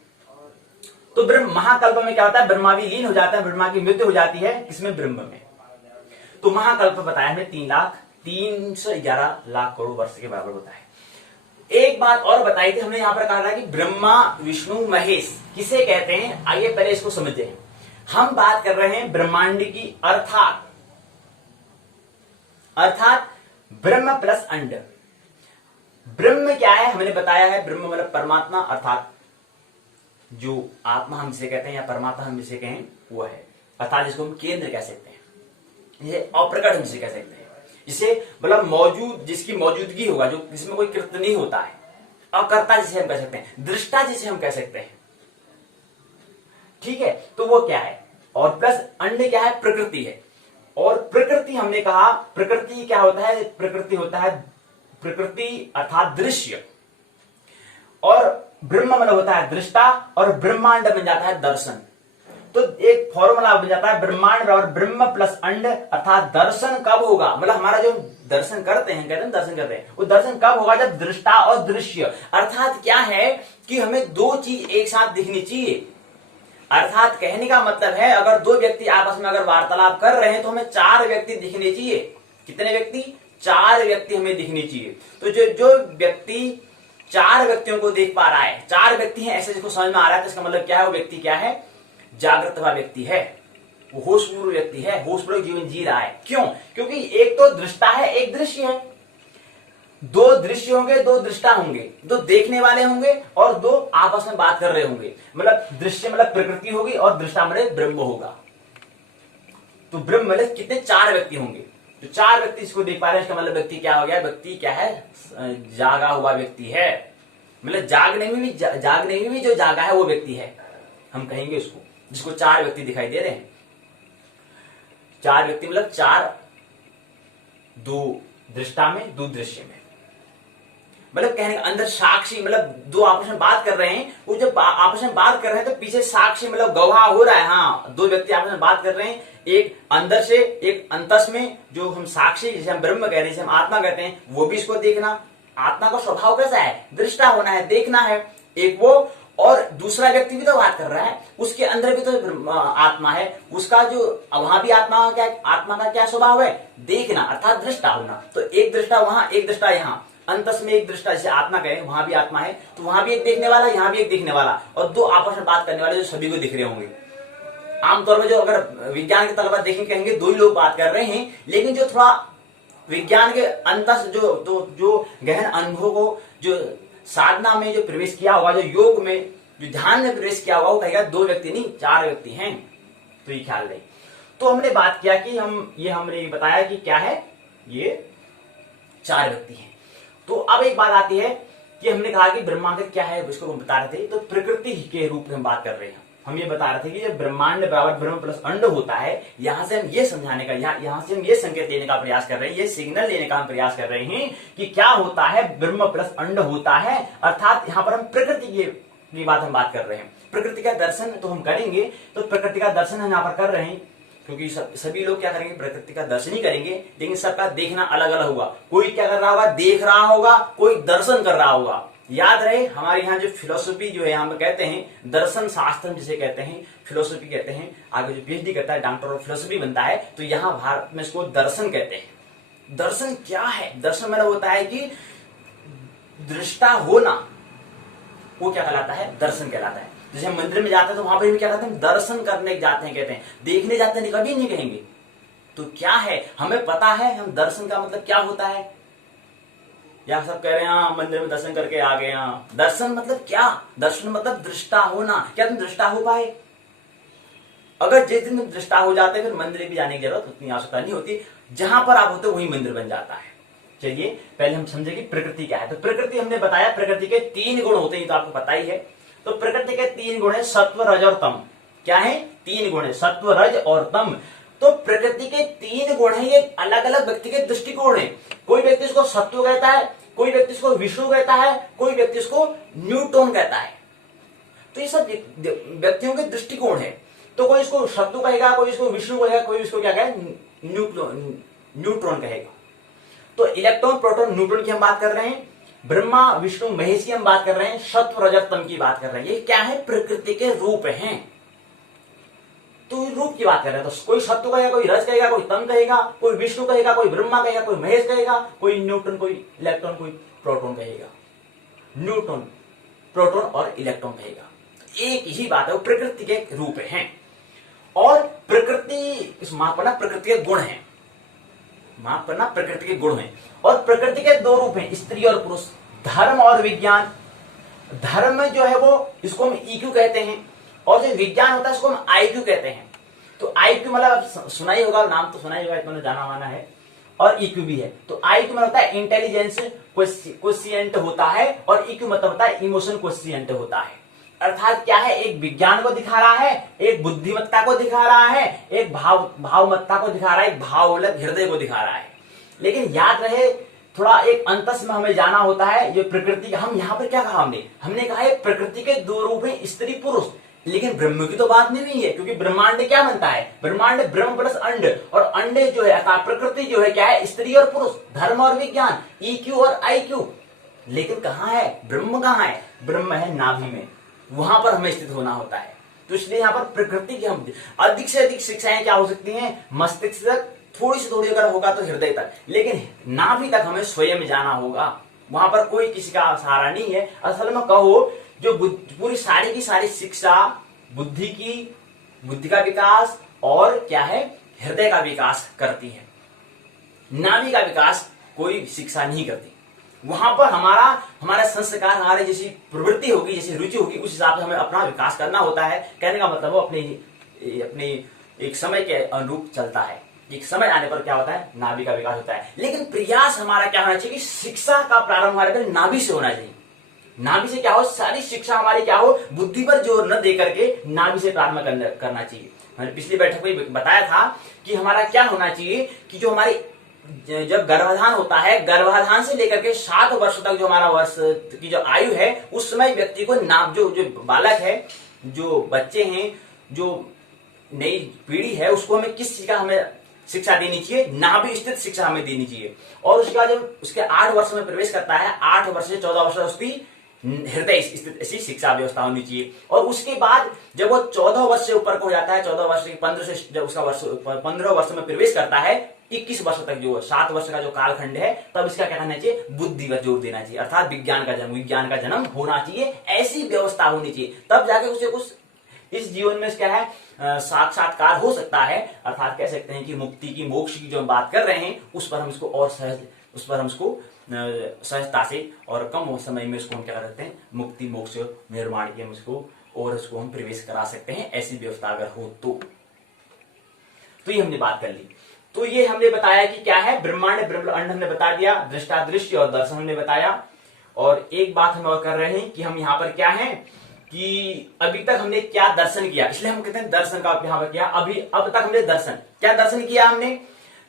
तो ब्रह्म महाकल्प में क्या होता है, ब्रह्मा भी लीन हो जाता है, ब्रह्मा की मृत्यु हो जाती है, किसमें, ब्रह्म में। तो महाकल्प बताया हमें 3,11 लाख करोड़ वर्ष के बराबर होता है। एक बात और बताई थी हमने, यहां पर कहा था कि ब्रह्मा विष्णु महेश किसे कहते हैं। आइए पहले इसको समझते हैं। हम बात कर रहे हैं ब्रह्मांड की, अर्थात ब्रह्म प्लस अंड। ब्रह्म क्या है, हमने बताया है, ब्रह्म मतलब परमात्मा, अर्थात जो आत्मा हम जिसे कहते हैं या परमात्मा हम जिसे कहें वो है, अर्थात जिसको हम केंद्र कह सकते हैं, ये अप्रकट हम जिसे कह सकते हैं, जिसे मतलब मौजूद, जिसकी मौजूदगी होगा, जो जिसमें कोई कृत्य नहीं होता है, अकर्ता जिसे हम कह सकते हैं, दृष्टा जिसे हम कह सकते हैं। ठीक है, तो वो क्या है, और प्लस अंड क्या है, प्रकृति है। और प्रकृति हमने कहा, प्रकृति क्या होता है, प्रकृति होता है, प्रकृति अर्थात दृश्य, और ब्रह्म मतलब होता है दृष्टा, और ब्रह्मांड बन जाता है दर्शन। तो एक फॉर्मूला बन जाता है, ब्रह्मांड और ब्रह्म प्लस अंड, अर्थात दर्शन कब होगा, मतलब हमारा जो दर्शन करते हैं, कहते हैं दर्शन करते हैं, वो दर्शन कब होगा, जब दृष्टा और दृश्य, अर्थात क्या है कि हमें दो चीज एक साथ दिखनी चाहिए। अर्थात कहने का मतलब है, अगर दो व्यक्ति आपस में अगर वार्तालाप कर रहे हैं तो हमें 4 व्यक्ति दिखने चाहिए। कितने व्यक्ति, 4 व्यक्ति हमें दिखनी चाहिए। तो जो व्यक्ति 4 व्यक्तियों को देख पा रहा है, 4 व्यक्ति हैं ऐसे जिसको समझ में आ रहा है, तो इसका मतलब क्या है, वो व्यक्ति क्या है, जागृत हुआ व्यक्ति है, वो होशपूर्ण व्यक्ति है, होशपूर्ण जीवन जी रहा है। क्यों, क्योंकि एक तो दृष्टा है, एक दृश्य है। 2 दृश्य होंगे, 2 दृष्टा होंगे, 2 देखने वाले होंगे, और 2 आपस में बात कर रहे होंगे। मतलब दृश्य मतलब प्रकृति होगी, और दृष्टा मतलब ब्रह्म होगा। तो ब्रह्म मतलब कितने, 4 व्यक्ति होंगे। जो 4 व्यक्ति इसको देख पा रहे हैं, इसका मतलब व्यक्ति क्या हो गया, व्यक्ति क्या है, जागा हुआ व्यक्ति है। मतलब जागने में भी जो जागा है वो व्यक्ति है, हम कहेंगे उसको, जिसको 4 व्यक्ति दिखाई दे रहे हैं। 4 व्यक्ति मतलब 4, 2 दृष्टा में, 2 दृश्य में। मतलब कहने का अंदर साक्षी, मतलब 2 आपस में बात कर रहे हैं, वो जब आपस में बात कर रहे हैं तो पीछे साक्षी मतलब गवाह हो रहा है। हाँ, 2 व्यक्ति आपस में बात कर रहे हैं, एक अंदर से, एक अंतस में, जो हम साक्षी जिसे हम ब्रह्म कहते हैं, जिसे हम आत्मा कहते हैं, वो भी इसको देखना। आत्मा का स्वभाव कैसा है, दृष्टा होना है, देखना है, एक वो। और दूसरा व्यक्ति भी तो बात कर रहा है, उसके अंदर भी तो आत्मा है, उसका जो वहां भी आत्मा का क्या स्वभाव है, देखना, अर्थात दृष्टा होना। तो एक दृष्टा वहां, एक दृष्टा यहाँ, अंतस में एक दृष्टा, जिसे आत्मा कहे, वहां भी आत्मा है, तो वहां भी एक देखने वाला, यहाँ भी एक देखने वाला, और 2 आपस में बात करने वाले जो सभी को दिख रहे होंगे। आमतौर पर जो अगर विज्ञान के तलबा देखेंगे कहेंगे दो ही लोग बात कर रहे हैं, लेकिन जो थोड़ा विज्ञान के अंतर जो गहन अनुभव को जो साधना में जो प्रवेश किया होगा, जो योग में जो ध्यान में प्रवेश किया होगा, वो कहेगा दो व्यक्ति नहीं 4 व्यक्ति हैं। तो ये ख्याल रहे। तो हमने बात किया कि हमने बताया कि क्या है, ये 4 व्यक्ति हैं। तो अब एक बात आती है कि हमने कहा कि ब्रह्मांड क्या है, उसको हम बता रहे थे। तो प्रकृति के रूप में हम बात कर रहे हैं। हम ये बता रहे थे कि जब ब्रह्मांड बराबर ब्रह्म प्लस अंड होता है, यहां से हम ये समझाने का, यहां से हम ये संकेत लेने का प्रयास कर रहे हैं, ये सिग्नल लेने का हम प्रयास कर रहे हैं कि क्या होता है, ब्रह्म प्लस अंड होता है। अर्थात यहां पर हम प्रकृति की बात हम बात कर रहे हैं। प्रकृति का दर्शन तो हम करेंगे, तो प्रकृति का दर्शन हम यहाँ पर कर रहे हैं, क्योंकि सभी लोग क्या करेंगे, प्रकृति का दर्शन ही करेंगे, लेकिन सबका देखना अलग अलग होगा। कोई क्या कर रहा होगा, देख रहा होगा, कोई दर्शन कर रहा होगा। याद रहे, हमारे यहाँ जो फिलोसफी जो है, हम कहते हैं दर्शन शास्त्र जिसे कहते हैं, फिलोसफी कहते हैं। आगे जो पीएचडी करता है डॉक्टर ऑफ फिलोसफी बनता है, तो यहाँ भारत में इसको दर्शन कहते हैं। दर्शन क्या है, दर्शन मतलब होता है कि दृष्टा होना, वो क्या कहलाता है, दर्शन कहलाता है। जैसे हम मंदिर में जाते हैं तो वहां पर भी क्या कहते हैं, दर्शन करने जाते हैं कहते हैं, देखने जाते हैं कभी नहीं कहेंगे। तो क्या है, हमें पता है हम दर्शन का मतलब क्या होता है। या सब कह रहे हैं हाँ मंदिर में दर्शन करके आ गए। हाँ, दर्शन मतलब क्या, दर्शन मतलब दृष्टा होना। क्या तुम दृष्टा हो पाए? अगर जिस दिन तुम दृष्टा हो जाते फिर मंदिर भी जाने की जरूरत उतनी आवश्यकता नहीं होती, जहां पर आप होते वही मंदिर बन जाता है। चलिए पहले हम समझे कि प्रकृति क्या है। तो प्रकृति हमने बताया, प्रकृति के 3 गुण होते हैं, तो आपको पता ही है। तो प्रकृति के 3 गुण है, सत्व रज और तम। क्या है, 3 गुण है, सत्व रज और तम। तो प्रकृति के 3 गुण है, ये अलग अलग व्यक्ति के दृष्टिकोण है। कोई व्यक्ति इसको सत्व कहता है, कोई व्यक्ति इसको विष्णु कहता है, कोई व्यक्ति इसको न्यूटन कहता है। तो ये सब व्यक्तियों के दृष्टिकोण है। तो कोई इसको सत्व कहेगा, कोई इसको विष्णु कहेगा, कोई इसको क्या कहेगा, न्यूट्रॉन कहेगा। तो इलेक्ट्रॉन प्रोटॉन न्यूट्रॉन की हम बात कर रहे हैं, ब्रह्मा विष्णु महेश की हम बात कर रहे हैं, सत्व रजत तम की बात कर रहे हैं। ये क्या है, प्रकृति के रूप हैं। तो रूप की बात कर रहे हैं। तो कोई सत्व कहेगा, कोई रज कहेगा, कोई तम कहेगा, कोई विष्णु कहेगा, कोई ब्रह्मा कहेगा, कोई महेश कहेगा, कोई न्यूटन, कोई इलेक्ट्रॉन, कोई प्रोटॉन कहेगा। न्यूटन, प्रोटॉन और इलेक्ट्रॉन कहेगा। एक ही बात है, वो प्रकृति के रूप हैं। और प्रकृति इस मापना प्रकृति के गुण है, माफ करना प्रकृति के गुण हैं। और प्रकृति के 2 रूप हैं, स्त्री और पुरुष, धर्म और विज्ञान। धर्म जो है वो इसको हम ईक्यू कहते हैं, और जो विज्ञान होता है इसको हम आईक्यू कहते हैं। तो आईक्यू मतलब सुना ही होगा, नाम तो सुना ही होगा, इतना जाना माना है। और ईक्यू भी है। तो आईक्यू मतलब होता है इंटेलिजेंस क्वोशिएंट होता है, और ईक्यू मतलब होता है इमोशन क्वोशिएंट होता है। अर्थात क्या है, एक विज्ञान को दिखा रहा है, एक बुद्धिमत्ता को दिखा रहा है, एक भावमत्ता को दिखा रहा है, एक भाव हृदय को दिखा रहा है। लेकिन याद रहे, थोड़ा एक अंतस में हमें जाना होता है। जो प्रकृति, हम यहाँ पर क्या कहा, हमने कहा है प्रकृति के 2 रूप हैं, स्त्री पुरुष। लेकिन ब्रह्म की तो बात नहीं है, क्योंकि ब्रह्मांड क्या बनता है, ब्रह्मांड ब्रह्म प्लस अंड, और अंडे जो है प्रकृति जो है क्या है, स्त्री और पुरुष, धर्म और विज्ञान, ईक्यू और आईक्यू। लेकिन कहाँ है ब्रह्म, कहाँ है ब्रह्म, है नाभि में, वहां पर हमें स्थित होना होता है। तो इसलिए यहाँ पर प्रकृति की हम अधिक से अधिक शिक्षाएं क्या हो सकती हैं, मस्तिष्क तक, थोड़ी से थोड़ी अगर होगा तो हृदय तक, लेकिन नाभि तक हमें स्वयं जाना होगा। वहां पर कोई किसी का सहारा नहीं है। असल में कहो, जो पूरी सारी की सारी शिक्षा बुद्धि का विकास और क्या है, हृदय का विकास करती है। नाभि का विकास कोई शिक्षा नहीं करती। वहां पर हमारा संस्कार, हमारे जैसी प्रवृत्ति होगी, जैसी रुचि होगी, उस हिसाब से हमें अपना विकास करना होता है। कहने का मतलब वो अपने एक समय के अनुरूप चलता है। एक समय आने पर क्या होता है, नाभि का विकास होता है। लेकिन प्रयास हमारा क्या होना चाहिए कि शिक्षा का प्रारंभ हमारे नाभि से होना चाहिए। नाभि से क्या हो, सारी शिक्षा हमारी क्या हो, बुद्धि पर जोर न दे करके नाभि से प्रारंभ करना चाहिए। मैंने पिछली बैठक में बताया था कि हमारा क्या होना चाहिए कि जो हमारी जब गर्भाधान होता है, गर्भाधान से लेकर के 7 वर्ष तक जो हमारा वर्ष की जो आयु है, उस समय व्यक्ति को जो बालक है, जो बच्चे हैं, जो नई पीढ़ी है, उसको हमें किस चीज का हमें शिक्षा देनी चाहिए, नाभि स्थित शिक्षा हमें देनी चाहिए। और उसके बाद जब उसके 8 वर्ष में प्रवेश करता है, 8 वर्ष से 14 वर्ष उसकी हृदय स्थित ऐसी शिक्षा व्यवस्था होनी चाहिए। और उसके बाद जब वो 14 वर्ष से ऊपर को हो जाता है, 14 वर्ष 15 से जब उसका 15 वर्ष में प्रवेश करता है, 21 वर्ष तक जो 7 वर्ष का जो कालखंड है, तब इसका क्या करना चाहिए, बुद्धि पर जोर देना चाहिए। अर्थात विज्ञान का जन्म होना चाहिए, ऐसी व्यवस्था होनी चाहिए। तब जाके उसे कुछ इस जीवन में क्या है, साक्षात्कार हो सकता है, अर्थात कह सकते हैं कि मुक्ति की, मोक्ष की जो हम बात कर रहे हैं उस पर हम इसको और सहजता से और कम समय में उसको हम क्या कर सकते हैं, मुक्ति मोक्ष निर्माण की हम इसको और उसको हम प्रवेश करा सकते हैं, ऐसी व्यवस्था अगर हो तो ये हमने बात कर ली। तो ये हमने बताया कि क्या है ब्रह्मांड, ब्रह्मांड हमने बता दिया, दृष्टा दृश्य और दर्शन हमने बताया। और एक बात हम और कर रहे हैं कि हम यहाँ पर क्या है कि अभी तक हमने क्या दर्शन किया, इसलिए हम कहते हैं दर्शन का यहाँ पर किया। अब तक हमने क्या दर्शन किया हमने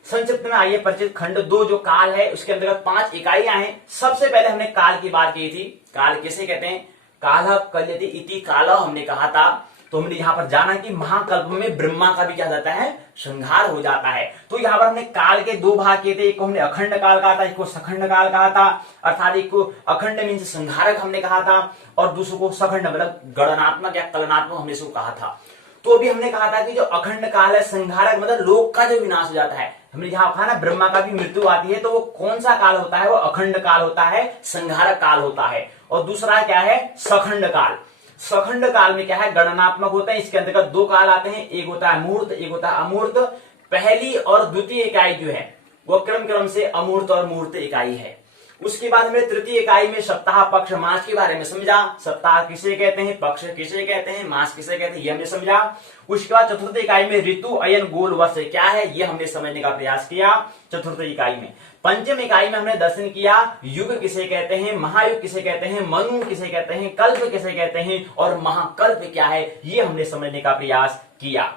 संक्षिप्त में आइए परिचित। खंड 2 जो काल है उसके अंतर्गत 5 इकाइयां हैं। सबसे पहले हमने काल की बात की थी। काल किसे कहते हैं, काल कल्यते इति काल हमने कहा था। तो हमने यहाँ पर जाना कि महाकल्प में ब्रह्मा का भी क्या जाता है, संहार हो जाता है। तो यहाँ पर हमने काल के 2 भाग किए थे, एक को हमने अखंड काल कहा था, एक को सखंड काल कहा था, अर्थात एक को अखंड मीन्स संहारक हमने कहा था और दूसरे को सखंड मतलब गणनात्मक या कलनात्मक हमने इसको कहा था। तो अभी हमने कहा था कि जो अखंड काल है संहारक मतलब लोक का जो विनाश हो जाता है, हमने जहां कहा ना ब्रह्मा का भी मृत्यु आती है, तो वो कौन सा काल होता है, वो अखंड काल होता है, संहारक काल होता है। और दूसरा क्या है, सखंड काल। सखंड काल में क्या है, गणनात्मक होता है। इसके अंतर्गत 2 काल आते हैं, एक होता है मूर्त, एक होता है अमूर्त। पहली और द्वितीय इकाई जो है वो क्रम से अमूर्त और मूर्त इकाई है। उसके बाद हमने तृतीय इकाई में सप्ताह, पक्ष, मास के बारे में समझा। सप्ताह किसे कहते हैं, पक्ष किसे कहते हैं, मास किसे कहते हैं, ये हमने समझा। उसके बाद चतुर्थ इकाई में ऋतु, अयन, गोल, वर्ष क्या है, ये हमने समझने का प्रयास किया चतुर्थ इकाई में। पंचम इकाई में हमने दर्शन किया युग किसे कहते हैं, महायुग किसे कहते हैं, मनु किसे कहते हैं, कल्प किसे कहते हैं और महाकल्प क्या है, ये हमने समझने का प्रयास किया।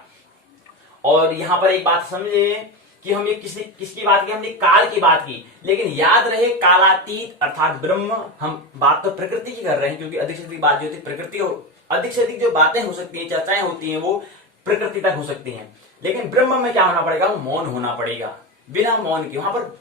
और यहां पर एक बात समझे कि हम ये किसकी बात की, हमने काल की बात की, लेकिन याद रहे कालातीत अर्थात ब्रह्म। हम बात तो प्रकृति की कर रहे हैं क्योंकि अधिक से अधिक बात जो होती है प्रकृति, और अधिक से अधिक जो बातें हो सकती हैं, चर्चाएं होती हैं, वो प्रकृति तक हो सकती हैं। लेकिन ब्रह्म में क्या होना पड़ेगा, मौन होना पड़ेगा। बिना मौन के वहां पर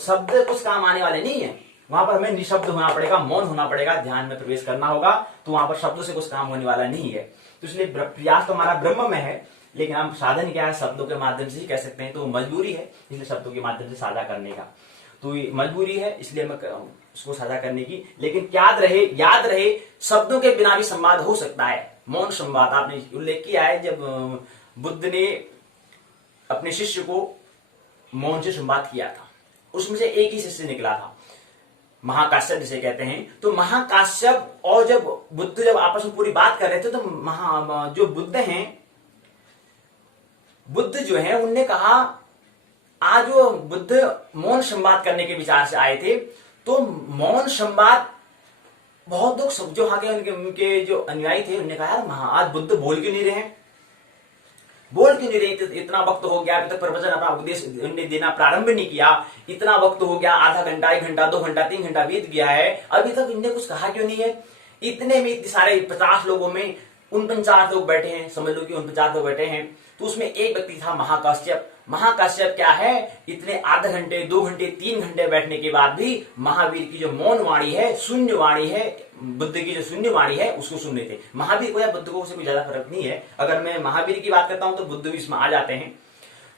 शब्द कुछ काम आने वाले नहीं है, वहां पर हमें निशब्द होना पड़ेगा, मौन होना पड़ेगा, ध्यान में प्रवेश करना होगा। तो वहां पर शब्दों से कुछ काम होने वाला नहीं है। तो इसलिए प्रयास तो हमारा ब्रह्म में है, लेकिन हम साधन क्या है, शब्दों के माध्यम से ही कह सकते हैं। तो मजबूरी है इसलिए शब्दों के माध्यम से साझा करने का, तो ये मजबूरी है इसलिए मैं उसको साझा करने की। लेकिन याद रहे शब्दों के बिना भी संवाद हो सकता है। मौन संवाद आपने उल्लेख किया है, जब बुद्ध ने अपने शिष्य को मौन से संवाद किया था, उसमें से एक ही शिष्य निकला था, महाकाश्यप जिसे कहते हैं। तो महाकाश्यप और जब बुद्ध जब आपस में पूरी बात कर रहे थे, तो जो बुद्ध जो है उनने कहा, आज वो बुद्ध मौन संवाद करने के विचार से आए थे। तो मौन संवाद बहुत लोग जो आगे उनके जो अनुयायी थे उन्होंने कहा, यार आज बुद्ध बोल क्यों नहीं रहे, इतना वक्त हो गया, अभी तक प्रवचन अपना उपदेश उन्होंने देना प्रारंभ नहीं किया, इतना वक्त हो गया, आधा घंटा, 1 घंटा, 2 घंटा, 3 घंटा बीत गया है, अभी तक इनने कुछ कहा क्यों नहीं है। इतने में इतने सारे 50 लोगों में 49 लोग बैठे हैं, समझ लो कि 49 लोग बैठे हैं। तो उसमें एक व्यक्ति था महाकाश्यप। महाकाश्यप क्या है, इतने आधे घंटे, 2 घंटे, 3 घंटे बैठने के बाद भी महावीर की जो मौन वाणी है, शून्य वाणी है, बुद्ध की जो शून्य वाणी है, उसको सुन रहे थे। महावीर को या बुद्ध को उससे कोई ज्यादा फर्क नहीं है। अगर मैं महावीर की बात करता हूं तो बुद्ध भी इसमें आ जाते हैं।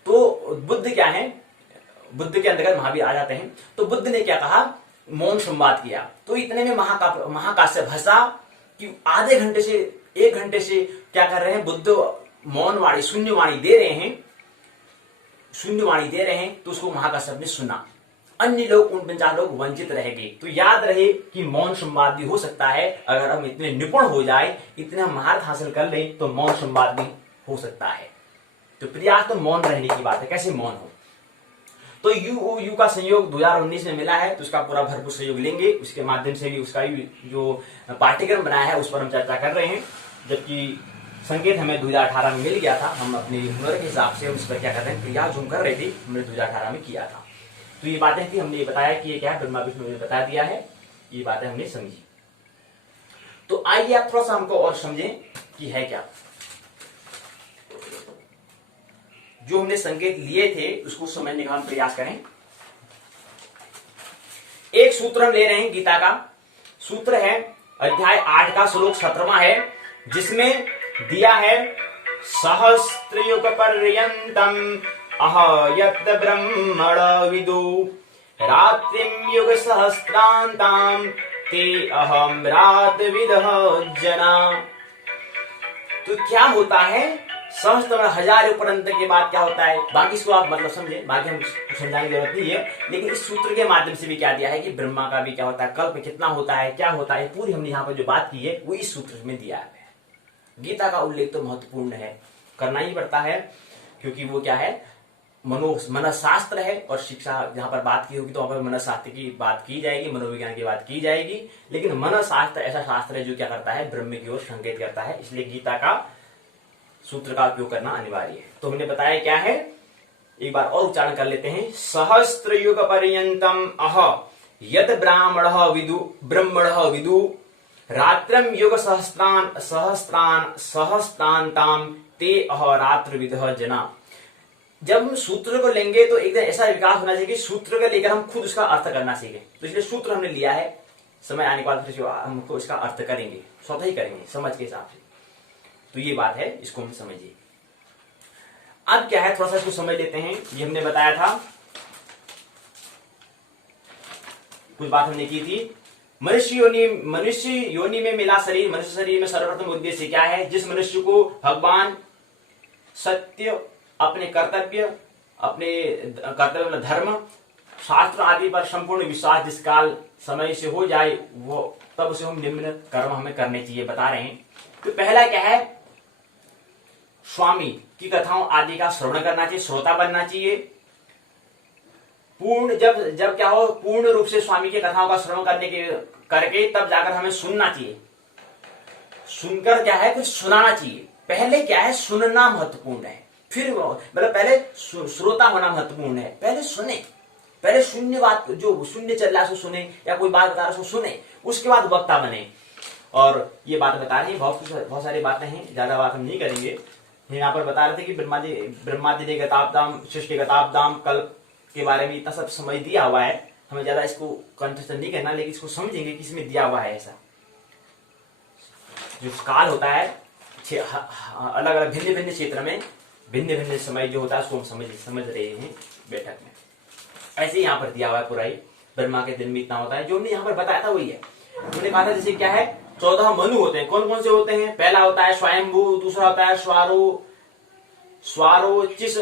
तो बुद्ध क्या है, बुद्ध के अंतर्गत महावीर आ जाते हैं। तो बुद्ध ने क्या कहा, मौन संवाद किया। तो इतने में महाकाश्यप हंसा कि आधे घंटे से 1 घंटे से क्या कर रहे हैं, बुद्ध मौन वाणी, शून्य वाणी दे रहे हैं, तो उसको महाकाश्यप ने सुना। अन्य लोग 49 लोग वंचित रह गए। तो याद रहे कि मौन संवाद भी हो सकता है, अगर हम इतने निपुण हो जाए, इतने महारत हासिल कर लें, तो मौन संवाद भी हो सकता है। तो प्रयास तो मौन रहने की बात है, कैसे मौन हो। तो यू का सहयोग 2019 में मिला है, तो उसका पूरा भरपूर सहयोग लेंगे। उसके माध्यम से भी उसका भी जो पाठ्यक्रम बनाया है उस पर हम चर्चा कर रहे हैं। जबकि संकेत हमें 2018 में मिल गया था, हम अपने हुनर के हिसाब से उस पर क्या करते हैं, प्रयास जो कर रहे थे, हमने 2018 में किया था। तो ये बातें थी, हमने ये बताया कि ये क्या है, ब्रह्मा विष्णु ने बता दिया है, ये बातें हमने समझी। तो आइए आप थोड़ा सा हमको और समझें कि है क्या। जो हमने संकेत लिए थे उसको समझने का हम प्रयास करें। एक सूत्र हम ले रहे हैं गीता का। सूत्र है अध्याय 8 का श्लोक 17वां है, जिसमें दिया है सहस्त्रयुग पर्यंतम अहयत ब्रह्मण विदु रात्रिम युग सहस्त्रांताम ते अहम रात विदः जना। तो क्या होता है सहस्त्र मतलब हजार उपरंत के बाद क्या होता है, बाकी इसको आप मतलब समझे, बाकी हम समझाने की जरूरत नहीं है, लेकिन इस सूत्र के माध्यम से भी क्या दिया है कि ब्रह्मा का भी क्या होता है, कल्प कितना होता है, क्या होता है, पूरी हमने यहाँ पर जो बात की है वो इस सूत्र में दिया है। गीता का उल्लेख तो महत्वपूर्ण है, करना ही पड़ता है, क्योंकि वो क्या है मनशास्त्र है, और शिक्षा जहां पर बात की होगी तो वहां पर मनशास्त्र की बात की जाएगी, मनोविज्ञान की बात की जाएगी, लेकिन मनशास्त्र ऐसा शास्त्र है जो क्या करता है, ब्रह्म की ओर संकेत करता है, इसलिए गीता का सूत्र का उपयोग करना अनिवार्य है। तो हमने बताया क्या है, एक बार और उच्चारण कर लेते हैं, सहस्त्र युग पर्यंतम अह यद ब्राह्मण विदु रात्रम युग सहस्त्रांताम ते अहरात्र विदः जना। जब हम सूत्र को लेंगे तो एकदम ऐसा विकास होना चाहिए कि सूत्र को लेकर हम खुद उसका अर्थ करना सीखें। तो इसलिए सूत्र हमने लिया है, समय आने के बाद फिर हमको इसका अर्थ करेंगे, स्वतः ही करेंगे समझ के हिसाब से। तो ये बात है, इसको हम समझिए। अब क्या है, थोड़ा सा इसको समझ लेते हैं। ये हमने बताया था, कुछ बात हमने की थी, मनुष्य योनि में मिला शरीर, मनुष्य शरीर में सर्वप्रथम उद्देश्य क्या है, जिस मनुष्य को भगवान सत्य, अपने कर्तव्य मतलब धर्म, शास्त्र आदि पर संपूर्ण विश्वास जिस काल समय से हो जाए, वो तब उसे हम निम्न कर्म हमें करने चाहिए बता रहे हैं। तो पहला क्या है, स्वामी की कथाओं आदि का श्रवण करना चाहिए, श्रोता बनना चाहिए। पूर्ण जब क्या हो, पूर्ण रूप से स्वामी की कथाओं का श्रवण करके तब जाकर हमें सुनना चाहिए। सुनकर क्या है, कुछ सुनाना चाहिए। पहले क्या है, सुनना महत्वपूर्ण है, फिर मतलब पहले श्रोता होना महत्वपूर्ण है। पहले सुने, पहले शून्य बात, जो शून्य चल रहा है उसको सुने, या कोई बात बता रहा है उसको सुने, उसके बाद वक्ता बने। और ये बात बता रहे हैं, बहुत सारी बातें हैं, ज्यादा बात हम नहीं करेंगे। यहाँ पर बता रहे थे कि ब्रह्मादि ने गताब्दाम, सृष्टि गताब्दाम, कल्प के बारे में इतना सब समझ दिया हुआ है, हमें ज्यादा इसको कंठस्थ नहीं करना, लेकिन इसको समझेंगे कि इसमें दिया हुआ है। ऐसा जो काल होता है अलग अलग भिन्न भिन्न क्षेत्र में भिन्न भिन्न समय जो होता है, उसको हम समझ रहे हैं बैठक में। ऐसे यहाँ पर दिया हुआ है पूरा ही, ब्रह्मा के दिन में इतना होता है, जो हमने यहाँ पर बताया था वही है। हमने कहा था जैसे क्या है, 14 मनु होते हैं। कौन कौन से होते हैं, पहला होता है स्वयंभू, दूसरा होता है स्वारोचिस,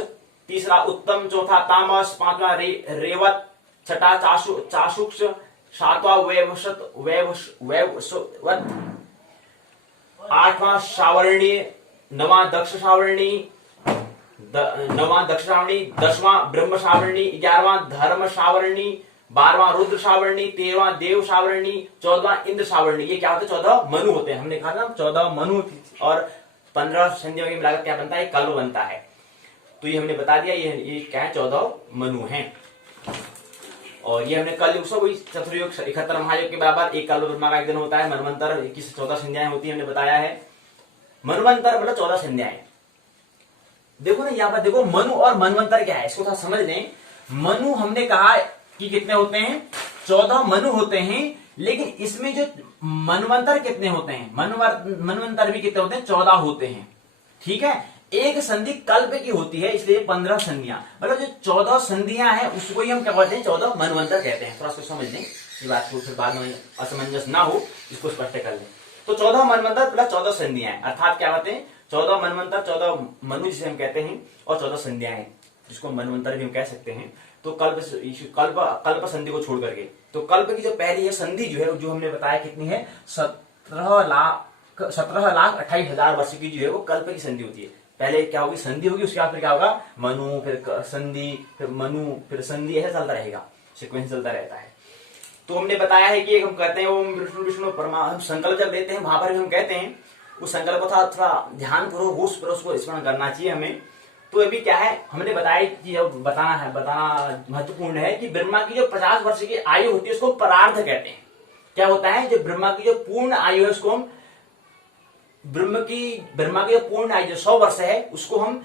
तीसरा उत्तम, चौथा तामस, पांचवा रेवत, छठा चाशुक्ष, सातवां वैवस्वत, आठवां सावर्णी, नवा दक्ष सावर्णी, 10वां ब्रह्म सावर्णी, 11वां धर्म सावर्णी, 12वां रुद्र सावर्णी, 13वां देव सावर्णी, 14वां इंद्र सावर्णी। ये क्या होता है, 14 मनु होते हैं। हमने कहा ना 14 मनु और 15 संधियों की मिलाकर क्या बनता है, कल्प बनता है। तो ये हमने बता दिया, ये क्या है, 14 मनु हैं। और ये हमने कल वही चतुर्युग 71 महायुग के बराबर एक कल्प ब्रह्मा का एक दिन होता है। मनवंतर 14 संध्याएं होती है, हमने बताया है। मनवंतर मतलब 14 संध्याएं। देखो ना यहाँ पर देखो, मनु और मनवंतर क्या है, इसको थोड़ा समझ लें। मनु हमने कहा कि कितने होते हैं, 14 मनु होते हैं, लेकिन इसमें जो मनवंतर कितने होते हैं, मनवंतर भी कितने होते हैं, 14 होते हैं। ठीक है, एक संधि कल्प की होती है, इसलिए 15 संधियां, मतलब जो 14 संधियां हैं उसको ही हम क्या कहते हैं, 14 मनवंतर कहते हैं। थोड़ा सा समझ लें, ये बात को फिर बाद में असमंजस ना हो, इसको स्पष्ट कर लें। तो 14 मनवंतर प्लस 14 संधियां, अर्थात क्या होते हैं, 14 मनवंतर, 14 मनु जिसे हम कहते हैं, और 14 संध्याएं जिसको मनवंतर भी हम कह सकते हैं। तो कल्प संधि को छोड़ करके, तो कल्प की जो पहली है संधि जो है, जो हमने बताया कितनी है, 17,28,000 वर्ष की जो है वो कल्प की संधि होती है। पहले क्या होगी, संधि होगी, उसके बाद फिर क्या होगा, मनु, फिर संधि, फिर मनु, फिर संधि, ऐसा चलता रहेगा, सिक्वेंस चलता रहता है। तो हमने बताया है कि हम कहते हैं ओम विष्णु परमा, हम संकल्प जब लेते हैं वहां पर हम कहते हैं, उस संकल्प को थोड़ा ध्यान पूर्वक होश पर उसको स्मरण करना चाहिए हमें। तो अभी क्या है, हमने बताया कि बताना महत्वपूर्ण है कि ब्रह्मा की जो 50 वर्ष की आयु होती है उसको परार्ध कहते हैं। क्या होता है, जो ब्रह्मा की जो पूर्ण आयु है उसको हम ब्रह्मा की जो पूर्ण आयु जो 100 वर्ष है उसको हम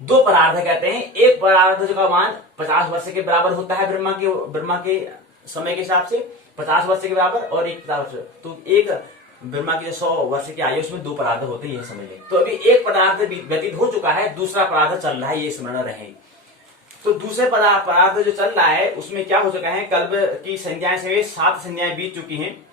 2 परार्ध कहते हैं। एक परार्ध का मान 50 वर्ष के बराबर होता है, ब्रह्मा के समय के हिसाब से 50 वर्ष के बराबर, और एक 50 वर्ष, तो एक ब्रह्मा की जो 100 वर्ष की आयु उसमें 2 परार्ध होते हैं, ये समझ लें। तो अभी एक पदार्थ व्यतीत हो चुका है, दूसरा परार्ध चल रहा है, ये स्मरण रहे। तो दूसरे पदार्थ जो चल रहा है उसमें क्या हो चुका है, कल्प की संध्याएं से 7 संध्याएं बीत चुकी हैं।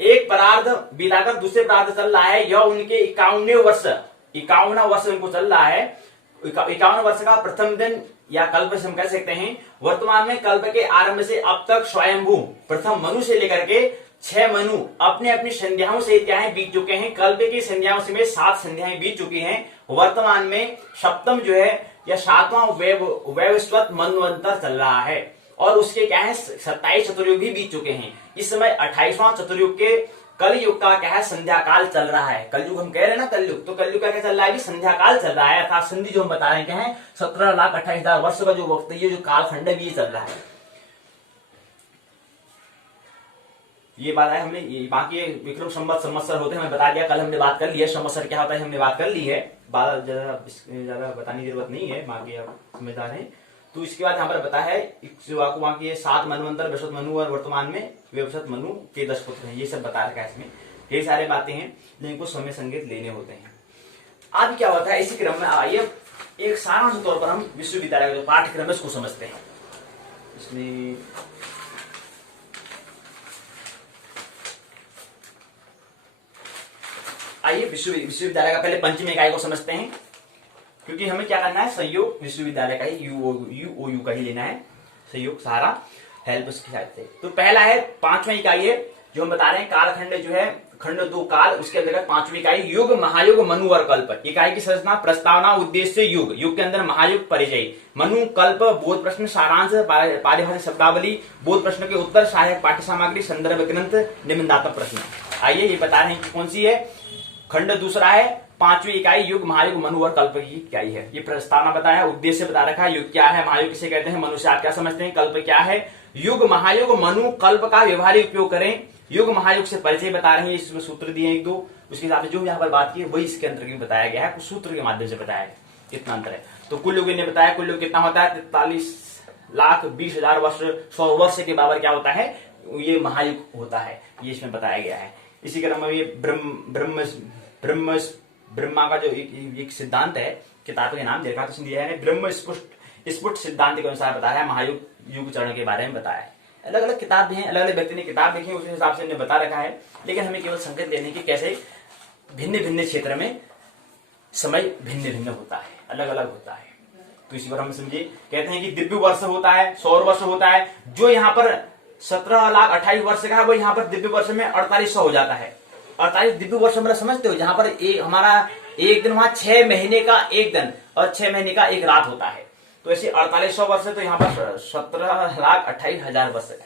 एक एक परार्ध बीताकर दूसरे परार्ध चल रहा है, यह उनके 51वां वर्ष उनको चल रहा है। 51 वर्ष का प्रथम दिन या कल्प से हम कह सकते हैं। वर्तमान में कल्प के आरंभ से अब तक स्वयंभू प्रथम मनु से लेकर के 6 मनु अपने अपनी संध्याओं से क्या है बीत चुके हैं। कल्प की संध्याओं से 7 संध्याएं बीत चुकी हैं। वर्तमान में सप्तम जो है या 7वां वैवस्वत मनवंतर चल रहा है और उसके क्या है 27 चतुर्युग भी बीत चुके हैं। इस समय 28वां चतुर्युग के कलयुग का क्या है संध्या काल चल रहा है। कलयुग हम कह रहे हैं ना कलयुग, तो कलयुग का क्या चल रहा है, संध्या काल चल रहा है। अर्थात संधि जो हम बता रहे हैं क्या है 17,28,000 वर्ष का जो वक्त है, ये जो कालखंड है ये चल रहा है। ये बात है हमने, बाकी विक्रम संवत संवत्सर होते हैं हमने बता दिया, कल हमने बात कर ली है। संवत्सर क्या होता है हमने बात कर ली है, ज्यादा बताने की जरूरत नहीं है, बाकी आप समझदार हैं। तो इसके बाद यहाँ पर बता है वहां की 7 मनवंतर वैवस्वत मनु और वर्तमान में वैवस्वत मनु के 10 पुत्र हैं, ये सब बता रखा है इसमें। ये सारे बातें हैं जिनको समय संकेत लेने होते हैं। अब क्या होता है इसी क्रम में आइए एक सारांश तौर पर हम विश्वविद्यालय के पाठ्यक्रम में इसको समझते हैं। इसलिए आइए विश्वविद्यालय का पहले पंचमी इकाई को समझते हैं, क्योंकि हमें क्या करना है संयोग विश्वविद्यालय का ही यूओयू का ही लेना है, सहयोग सहारा हेल्प उसके साथ से। तो पहला है 5वां इकाई है जो हम बता रहे हैं कालखंड जो है खंड 2 काल, उसके अंतर्गत 5वीं इकाई युग महायुग मनु और कल्प। इकाई की संरचना प्रस्तावना उद्देश्य युग, युग के अंदर महायुग परिचय, मनु कल्प बोध प्रश्न सारांश पारिभाषिक शब्दावली, बोध प्रश्न के उत्तर सहायक पाठ्य सामग्री संदर्भ ग्रंथ निबंधात्मक प्रश्न। आइए ये बता रहे हैं कि कौन सी है, खंड दूसरा है 5वीं इकाई युग महायुग मनु और कल्प की इकाई है। ये प्रस्तावना बताया, उद्देश्य बता रखा है, युग क्या है, महायुग किसे कहते हैं, मनु से आप क्या समझते हैं, कल्प क्या है। युग महायुग मनु कल्प का व्यवहारिक उपयोग करें। युग महायुग से परिचय बता रहे हैं, इसमें सूत्र दिए 1-2, उसके हिसाब से जो यहाँ पर बात की है वही इसके अंतर्गत में बताया गया है, कुछ सूत्र के माध्यम से बताया है कितना अंतर है। तो कुल युग ने बताया, कुल युग कितना होता है 43,20,000 वर्ष, 100 वर्ष के बराबर क्या होता है ये महायुग होता है, ये इसमें बताया गया है। इसी क्रम में ये ब्रह्मा का जो एक सिद्धांत है, किताब के नाम देखा तो दिया है, ब्रह्म स्फुट सिद्धांत के अनुसार बताया है, महायुग युग चरण के बारे में बताया है। अलग अलग किताब भी हैं, अलग अलग व्यक्ति ने किताब लिखी है, उस हिसाब से हमने बता रखा है, लेकिन हमें केवल संकेत देने की कैसे भिन्न भिन्न क्षेत्र में समय भिन्न भिन्न होता है, अलग अलग होता है। तो इसी पर हम समझिए, कहते हैं कि दिव्य वर्ष होता है, सौर वर्ष होता है, जो यहाँ पर 17,28,000 वर्ष का है वो यहाँ पर दिव्य वर्ष में 4800 हो जाता है। 48 दिव्य वर्ष मतलब समझते हो, जहां पर हमारा एक दिन वहां 6 महीने का एक दिन और 6 महीने का एक रात होता है, तो ऐसे 4800 वर्ष है, तो यहाँ पर 17,28,000 वर्ष है।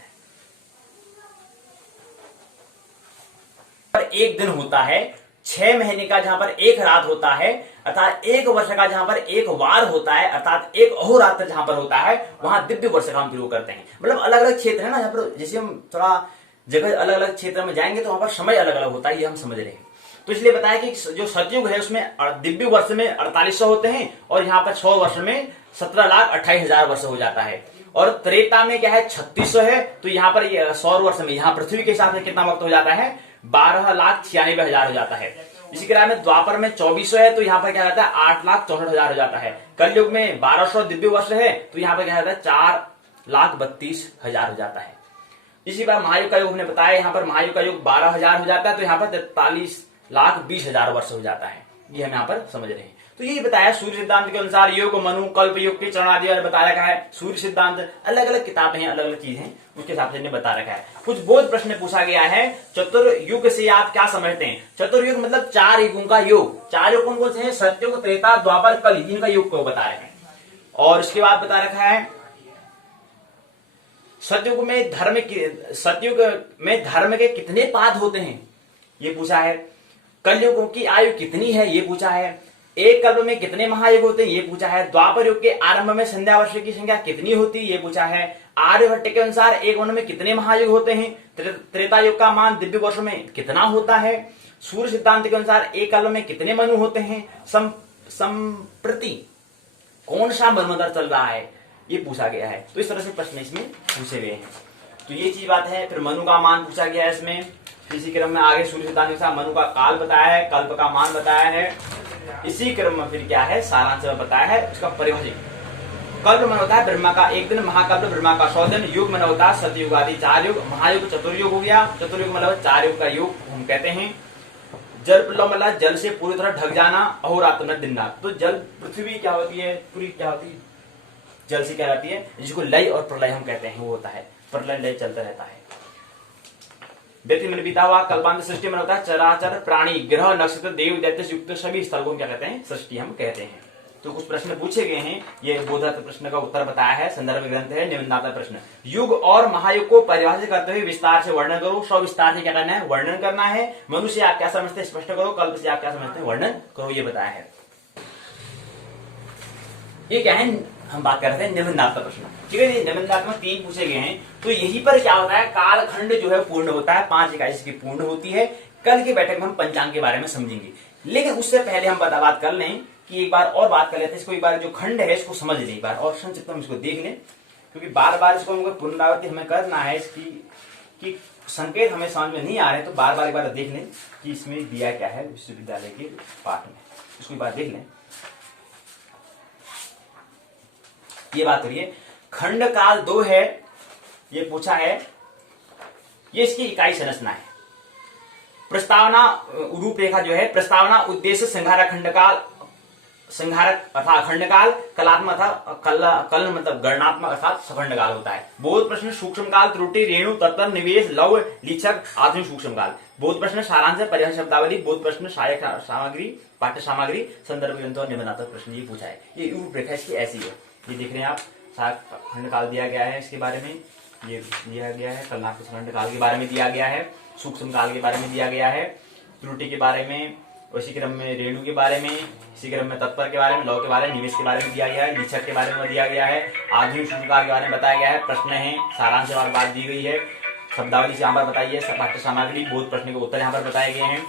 पर एक दिन होता है, 6 महीने का जहां पर एक रात होता है, अर्थात एक वर्ष का जहां पर एक वार होता है, अर्थात एक अहोरात्र जहां पर होता है, वहां दिव्य वर्ष का हम प्रयोग करते हैं। मतलब अलग अलग क्षेत्र है ना, यहाँ पर जैसे हम थोड़ा जगह अलग अलग क्षेत्र में जाएंगे तो वहां पर समय अलग अलग होता है, ये हम समझ रहे हैं। तो इसलिए बताया कि जो सतयुग है उसमें दिव्य वर्ष में 4800 होते हैं और यहाँ पर 100 वर्ष में 17,28,000 वर्ष हो जाता है। और त्रेता में क्या है 3600 है, तो यहाँ पर सौर वर्ष में यहाँ पृथ्वी के हिसाब से कितना वक्त हो जाता है 12,96,000 हो जाता है। इसी क्रम में द्वापर में 2400 है, तो यहाँ पर क्या रहता है 8,64,000 हो जाता है। कलयुग में 1200 दिव्य वर्ष है, तो यहाँ पर क्या रहता है 4,32,000 हो जाता है। इसी बार महायुग का युग हमने बताया, यहाँ पर महायुग का युग 12,000 हो जाता है, तो यहाँ पर 43,20,000 वर्ष हो जाता है, ये हम यहाँ पर समझ रहे हैं। तो यही बताया सूर्य सिद्धांत के अनुसार योग मनु कल्प युग के चरण आदि बता रखा है। सूर्य सिद्धांत अलग अलग किताबें हैं, अलग अलग चीज हैं, उसके हिसाब से बता रखा है। कुछ बोध प्रश्न पूछा गया है, चतुर्युग से आप क्या समझते हैं। चतुर्युग मतलब 4 युगों का योग। 4 युग कौन कौन से हैं, सतयुग त्रेता द्वापर कलि, इनका युग को बता रहे हैं। और उसके बाद बता रखा है सतयुग में धर्म के कितने पाद होते हैं, ये पूछा है। कलयुगों की आयु कितनी है, ये पूछा है। एक कल्प में कितने महायुग होते हैं, ये पूछा है। द्वापर युग के आरंभ में संध्या वर्ष की संख्या कितनी होती है, ये पूछा है। आर्यभट्ट के अनुसार एक वन में कितने महायुग होते हैं। त्रेता युग का मान दिव्य वर्ष में कितना होता है। सूर्य सिद्धांत के अनुसार एक कल्प में कितने मनु होते हैं। संप्रति कौन सा मनवंतर चल रहा है, ये पूछा गया है। तो इस तरह से प्रश्न इसमें पूछे गए हैं। तो ये चीज बात है। फिर मनु का मान पूछा गया है इसमें। इसी क्रम में आगे सूर्य सिद्धांत के अनुसार मनु का काल बताया है, कल्प का मान बताया है। इसी क्रम में फिर क्या है सारांश बताया है, उसका परिभाषिक कल्प मन होता है ब्रह्मा का 1 दिन, महाकल्प ब्रह्मा का 100 दिन, युग मन होता है सतयुग आदि 4 युग, महायुग चतुर्युग हो गया, चतुर्युग मतलब 4 युग का युग हम कहते हैं। जल मतलब जल से पूरी तरह ढक जाना, अहोरात्र दिन रात। तो जल पृथ्वी क्या होती है, पूरी क्या होती है, जल से क्या रहती है, जिसको लय और प्रलय हम कहते हैं, वो होता है, प्रलय लय चलता रहता है। व्यक्ति मन बीता हुआ, कल्पांत सृष्टि मन होता है चराचर प्राणी, ग्रह नक्षत्र देव दैत्य युक्त सभी स्थल को क्या कहते हैं, सृष्टि हम कहते हैं। तो कुछ प्रश्न पूछे गए हैं, ये बोधात्मक प्रश्न का उत्तर बताया है, संदर्भ ग्रंथ है निबंधात्मक प्रश्न। युग और महायुग को परिभाषित करते हुए विस्तार से वर्णन करो। सविस्तार से क्या करना है, वर्णन करना है। मनुष्य से आप क्या समझते हैं स्पष्ट करो, कल्प से आप क्या समझते हैं वर्णन करो, ये बताया है। ये क्या है, हम बात कर रहे हैं निबंधात्मक प्रश्न, ठीक है। निबंधात्मक 3 पूछे गए हैं। तो यहीं पर क्या होता है, कालखंड जो है पूर्ण होता है, 5 इकाई इसकी पूर्ण होती है। कल की बैठक में हम पंचांग के बारे में समझेंगे, लेकिन उससे पहले हम बात कर लें कि एक बार और बात कर लेते हैं इसको, एक बार जो खंड है इसको समझ लें, एक बार और संक्षिप्त हम इसको देख लें, क्योंकि बार बार इसको हमको पुनरावृत्ति हमें करना है इसकी, कि संकेत हमें समझ में नहीं आ रहे, तो बार बार एक बार देख लें कि इसमें दिया क्या है विश्वविद्यालय के पाठ में, इसको एक बार देख लें। ये बात करिए, खंड काल 2 है, ये पूछा है, ये इसकी इकाई संरचना है। प्रस्तावना रूपरेखा जो है, प्रस्तावना उद्देश्य संघारक खंडकाल, संघारक अर्थात खंडकाल, कलात्मक अर्थात कल मतलब गणनात्मक अर्थात सखंडकाल होता है। बोध प्रश्न सूक्ष्म काल, त्रुटि रेणु तत्व निवेश लव लीचक आधुनिक सूक्ष्म काल। बोध प्रश्न सारांश परिभाषा शब्दावली, बोध प्रश्न सहायक सामग्री पाठ्य सामग्री, संदर्भ ग्रंथ और निबंधात्मक प्रश्न, ये पूछा है। ये रूपरेखा इसकी ऐसी है, ये देख रहे हैं आप, खंडकाल दिया गया है, इसके बारे में ये दिया गया है, कलनात्मक खंडकाल के बारे में दिया गया है, सूक्ष्म काल के बारे में दिया गया है, त्रुटि के बारे में, उसी क्रम में रेणु के बारे में, इसी क्रम में तत्पर के बारे में, लव के बारे में, निवेश के बारे में दिया गया है, निक्षक के बारे में दिया गया है, आधुनिक सूक्ष्म काल के बारे में बताया गया है। प्रश्न है, सारांश और बात दी गई है, शब्दावली से यहाँ पर बताई है, पाठ्य सामग्री, बोध प्रश्न के उत्तर यहाँ पर बताए गए हैं,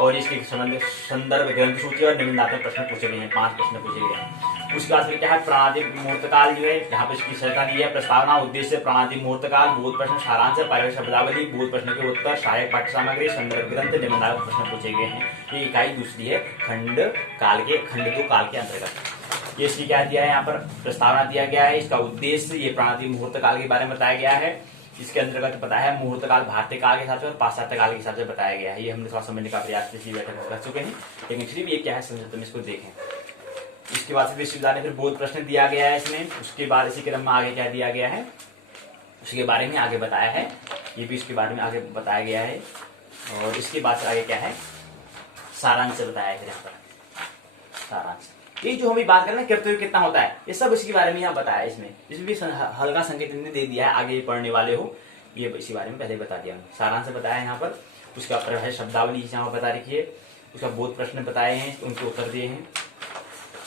और इसके संदर्भ ग्रंथ सूची और निबंधात्मक प्रश्न पूछे गए हैं, 5 प्रश्न पूछे गए हैं। उसके बाद फिर क्या है, प्राणादिक मुहूर्त काल जो है, यहाँ पर इसकी संरचना दी है, प्रस्तावना उद्देश्य प्राणादिक मुहूर्त काल, बोध प्रश्न सारांश परिभाषा शब्दावली, बोध प्रश्न के उत्तर, सहायक पाठ्य सामग्री, संदर्भ ग्रंथ, निबंधात्मक प्रश्न पूछे गए हैं। ये इकाई दूसरी है खंड काल के, खंड 2 काल के अंतर्गत। ये इसकी क्या दिया है, यहाँ पर प्रस्तावना दिया गया है, इसका उद्देश्य ये प्राणादिक मुहूर्त काल के बारे में बताया गया है। इसके अंतर्गत बताया है मुहूर्त काल भारतीय काल के हिसाब से और पाश्चात्य काल के हिसाब से बताया गया है। ये हमने थोड़ा समझने का प्रयास पिछली बैठक में कर चुके हैं, लेकिन फिर भी ये क्या है संक्षिप्त में इसको देखें। इसके बाद विश्वविद्यालय फिर बोध प्रश्न दिया गया है इसमें, उसके बाद इसी क्रम में आगे क्या दिया गया है, उसके बारे में आगे बताया है, ये भी इसके बारे में आगे बताया गया है। और इसके बाद से आगे क्या है, सारांश से बताया है, यहाँ पर सारांश। ये जो हम बात कर रहे हैं कर्तव्य कितना होता है, ये सब इसके बारे में यहाँ बताया है। इसमें भी हल्का संकेत दे दिया है, आगे पढ़ने वाले हो ये इसी बारे में पहले बता दिया। सारांश बताया है यहाँ पर, उसका परिभाषा शब्दावली यहाँ बता रखी है, उसका बोध प्रश्न बताए हैं, उनके उत्तर दिए हैं।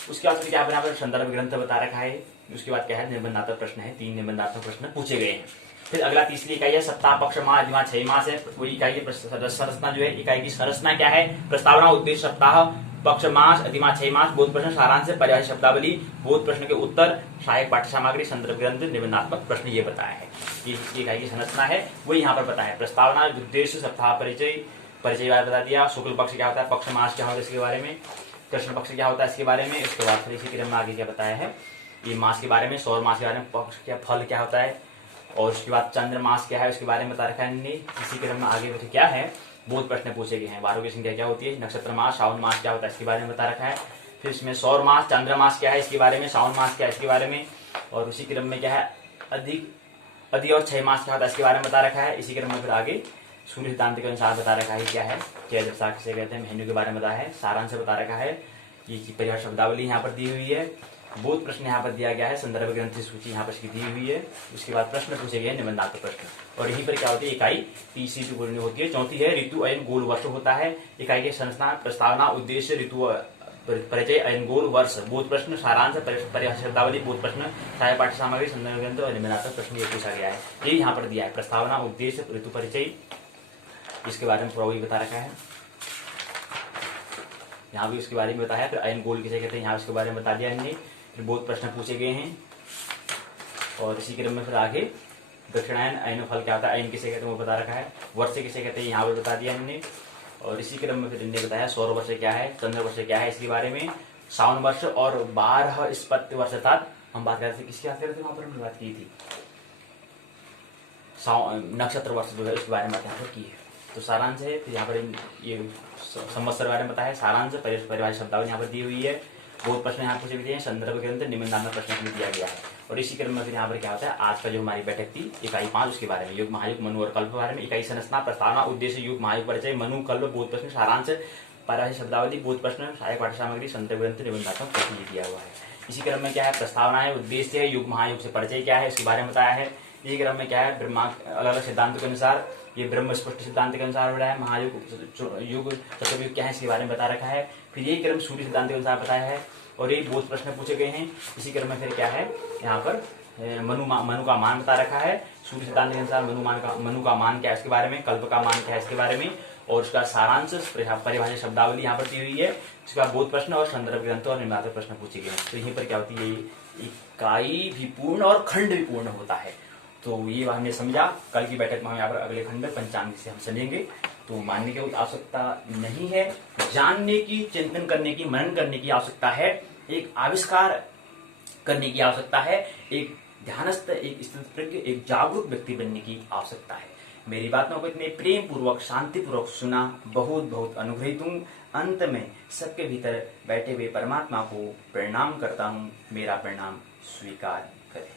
उसके बाद क्या यहाँ पर संदर्भ ग्रंथ बता रखा है। उसके बाद क्या है, निबंधात्मक प्रश्न है, 3 निबंधात्मक प्रश्न पूछे गए हैं। फिर अगला तीसरी इकाई है सप्ताह पक्ष माह अधिमाह 6 मास है। वही इकाई की संरचना जो है, इकाई की संरचना क्या है, प्रस्तावना उद्देश्य सप्ताह पक्ष मास अधिमाह 6 मास, बोध प्रश्न सारांश परिभाषा शब्दावली, बोध प्रश्न के उत्तर, सहायक पाठ्य सामग्री, संदर्भ ग्रंथ, निबंधात्मक प्रश्न, ये बताया है। ये इकाई की संरचना है, वही यहाँ पर बताया है। प्रस्तावना उद्देश्य सप्ताह परिचय बता दिया, शुक्ल पक्ष क्या होता है, पक्ष मास क्या होता है इसके बारे में, कृष्ण पक्ष क्या होता है इसके बारे में। उसके बाद फिर इसी क्रम में आगे क्या बताया है, ये मास के बारे में, सौर मास के बारे में, पक्ष क्या फल क्या होता है, और उसके बाद चंद्र मास क्या है उसके बारे में बता रखा है। इसी क्रम में आगे क्या है, बोध प्रश्न पूछे गए हैं। वारों की संख्या क्या होती है, नक्षत्र मास, सावन मास क्या होता है इसके बारे में बता रखा है। फिर इसमें सौर मास, चंद्र मास क्या है इसके बारे में, सावन मास क्या है इसके बारे में, और उसी क्रम में क्या है अधि और 6 मास क्या होता है इसके बारे में बता रखा है। इसी क्रम में फिर आगे सूर्य सिद्धांत के अनुसार बता रखा है क्या है, क्या दशा किसे कहते हैं, महीनों के बारे में बताया है। सारांश बता रखा है, ये परिभाषा शब्दावली यहाँ पर दी हुई है। बोध प्रश्न यहाँ पर दिया गया है, संदर्भ ग्रंथ की सूची यहाँ पर इसकी दी हुई है। उसके बाद प्रश्न पूछे गए निबंधात्मक प्रश्न, और यहीं पर क्या होती है, इकाई तीसरी जो बोलनी होती है। चौथी है ऋतु अयन गोल वर्ष होता है। इकाई की संरचना, प्रस्तावना उद्देश्य ऋतु परिचय अयन गोल वर्ष, बोध प्रश्न सारांश परिभाषा शब्दावली, बोध प्रश्न सहायक पाठ्य सामग्री, संदर्भ ग्रंथ और निबंधात्मक प्रश्न ये पूछा गया है। ये यहाँ पर दिया है, प्रस्तावना उद्देश्य ऋतु परिचय, इसके बारे में थोड़ा वही बता रखा है, यहाँ भी उसके बारे में बताया। फिर अयन गोल किसे कहते हैं यहाँ उसके बारे में बता दिया हमने। फिर बहुत प्रश्न पूछे गए हैं, और इसी क्रम में फिर आगे दक्षिणायन अयन फल क्या होता है, अयन किसे कहते हैं वो बता रखा है। वर्ष किसे कहते हैं यहाँ पर बता दिया हमने, और इसी क्रम में फिर इन्हें बताया सौर वर्ष क्या है, चंद्र वर्ष क्या है इसके बारे में, सावन वर्ष और 12 स्पत्य वर्ष अर्थात हम बात कर रहे थे, किसकी बात कर रहे थे? वहां पर हमने बात की थी नक्षत्र वर्ष जो है उसके बारे में यहाँ पर की है। तो सारांश है, फिर यहाँ पर ये संवत्सर के बारे में बताया है, सारांश परिभाषित शब्दावली यहाँ पर दी हुई है, बहुत प्रश्न यहाँ पूछे गए हैं, संदर्भ के अंदर निबंधात्मक प्रश्न भी दिया गया है। और इसी क्रम में फिर यहाँ पर क्या होता है, आज का जो हमारी बैठक थी इकाई 5 उसके बारे में, युग महायुग मनु और कल्प के बारे में, इकाई संरचना प्रस्तावना उद्देश्य युग महायुग परिचय मनु कल्प बहुत प्रश्न सारांश परिभाषित शब्दावली बहुत प्रश्न सहायक पाठ्य सामग्री संदर्भ ग्रंथ निबंधात्मक प्रश्न दिया हुआ है। इसी क्रम में क्या है, प्रस्तावना है, उद्देश्य है, युग महायुग से परिचय क्या है इसके बारे में बताया है। इसी क्रम में क्या है, ब्रह्मा अलग अलग सिद्धांतों के अनुसार, ये ब्रह्म स्पष्ट सिद्धांत के अनुसार हो रहा है, महायुग युग चतुर्युग क्या है इसके बारे में बता रखा है। फिर यही क्रम सूर्य सिद्धांत के अनुसार बताया है और ये बहुत प्रश्न पूछे गए हैं। इसी क्रम में फिर क्या है, यहाँ पर मनु का मान बता रखा है, सूर्य सिद्धांत के अनुसार मनु का मान क्या है इसके बारे में, कल्प का मान क्या है इसके बारे में, और उसका सारांश परिभाषित शब्दावली यहाँ पर दी हुई है। उसके बाद बहुत प्रश्न और संदर्भ ग्रंथ और निबंधात्मक प्रश्न पूछे गए हैं। तो यहीं पर क्या होती है, इकाई भी पूर्ण और खंड भी पूर्ण होता है। तो ये हमने समझा। कल की बैठक में हम यहाँ पर अगले खंड पंचांग से हम समझेंगे। तो मानने की आवश्यकता नहीं है, जानने की, चिंतन करने की, मनन करने की आवश्यकता है, एक आविष्कार करने की आवश्यकता है, एक ध्यानस्थ, एक स्थितप्रज्ञ, एक जागरूक व्यक्ति बनने की आवश्यकता है। मेरी बातों को इतने प्रेम पूर्वक शांति पूर्वक सुना, बहुत बहुत अनुग्रहित हूँ। अंत में सबके भीतर बैठे हुए परमात्मा को प्रणाम करता हूँ, मेरा प्रणाम स्वीकार करें।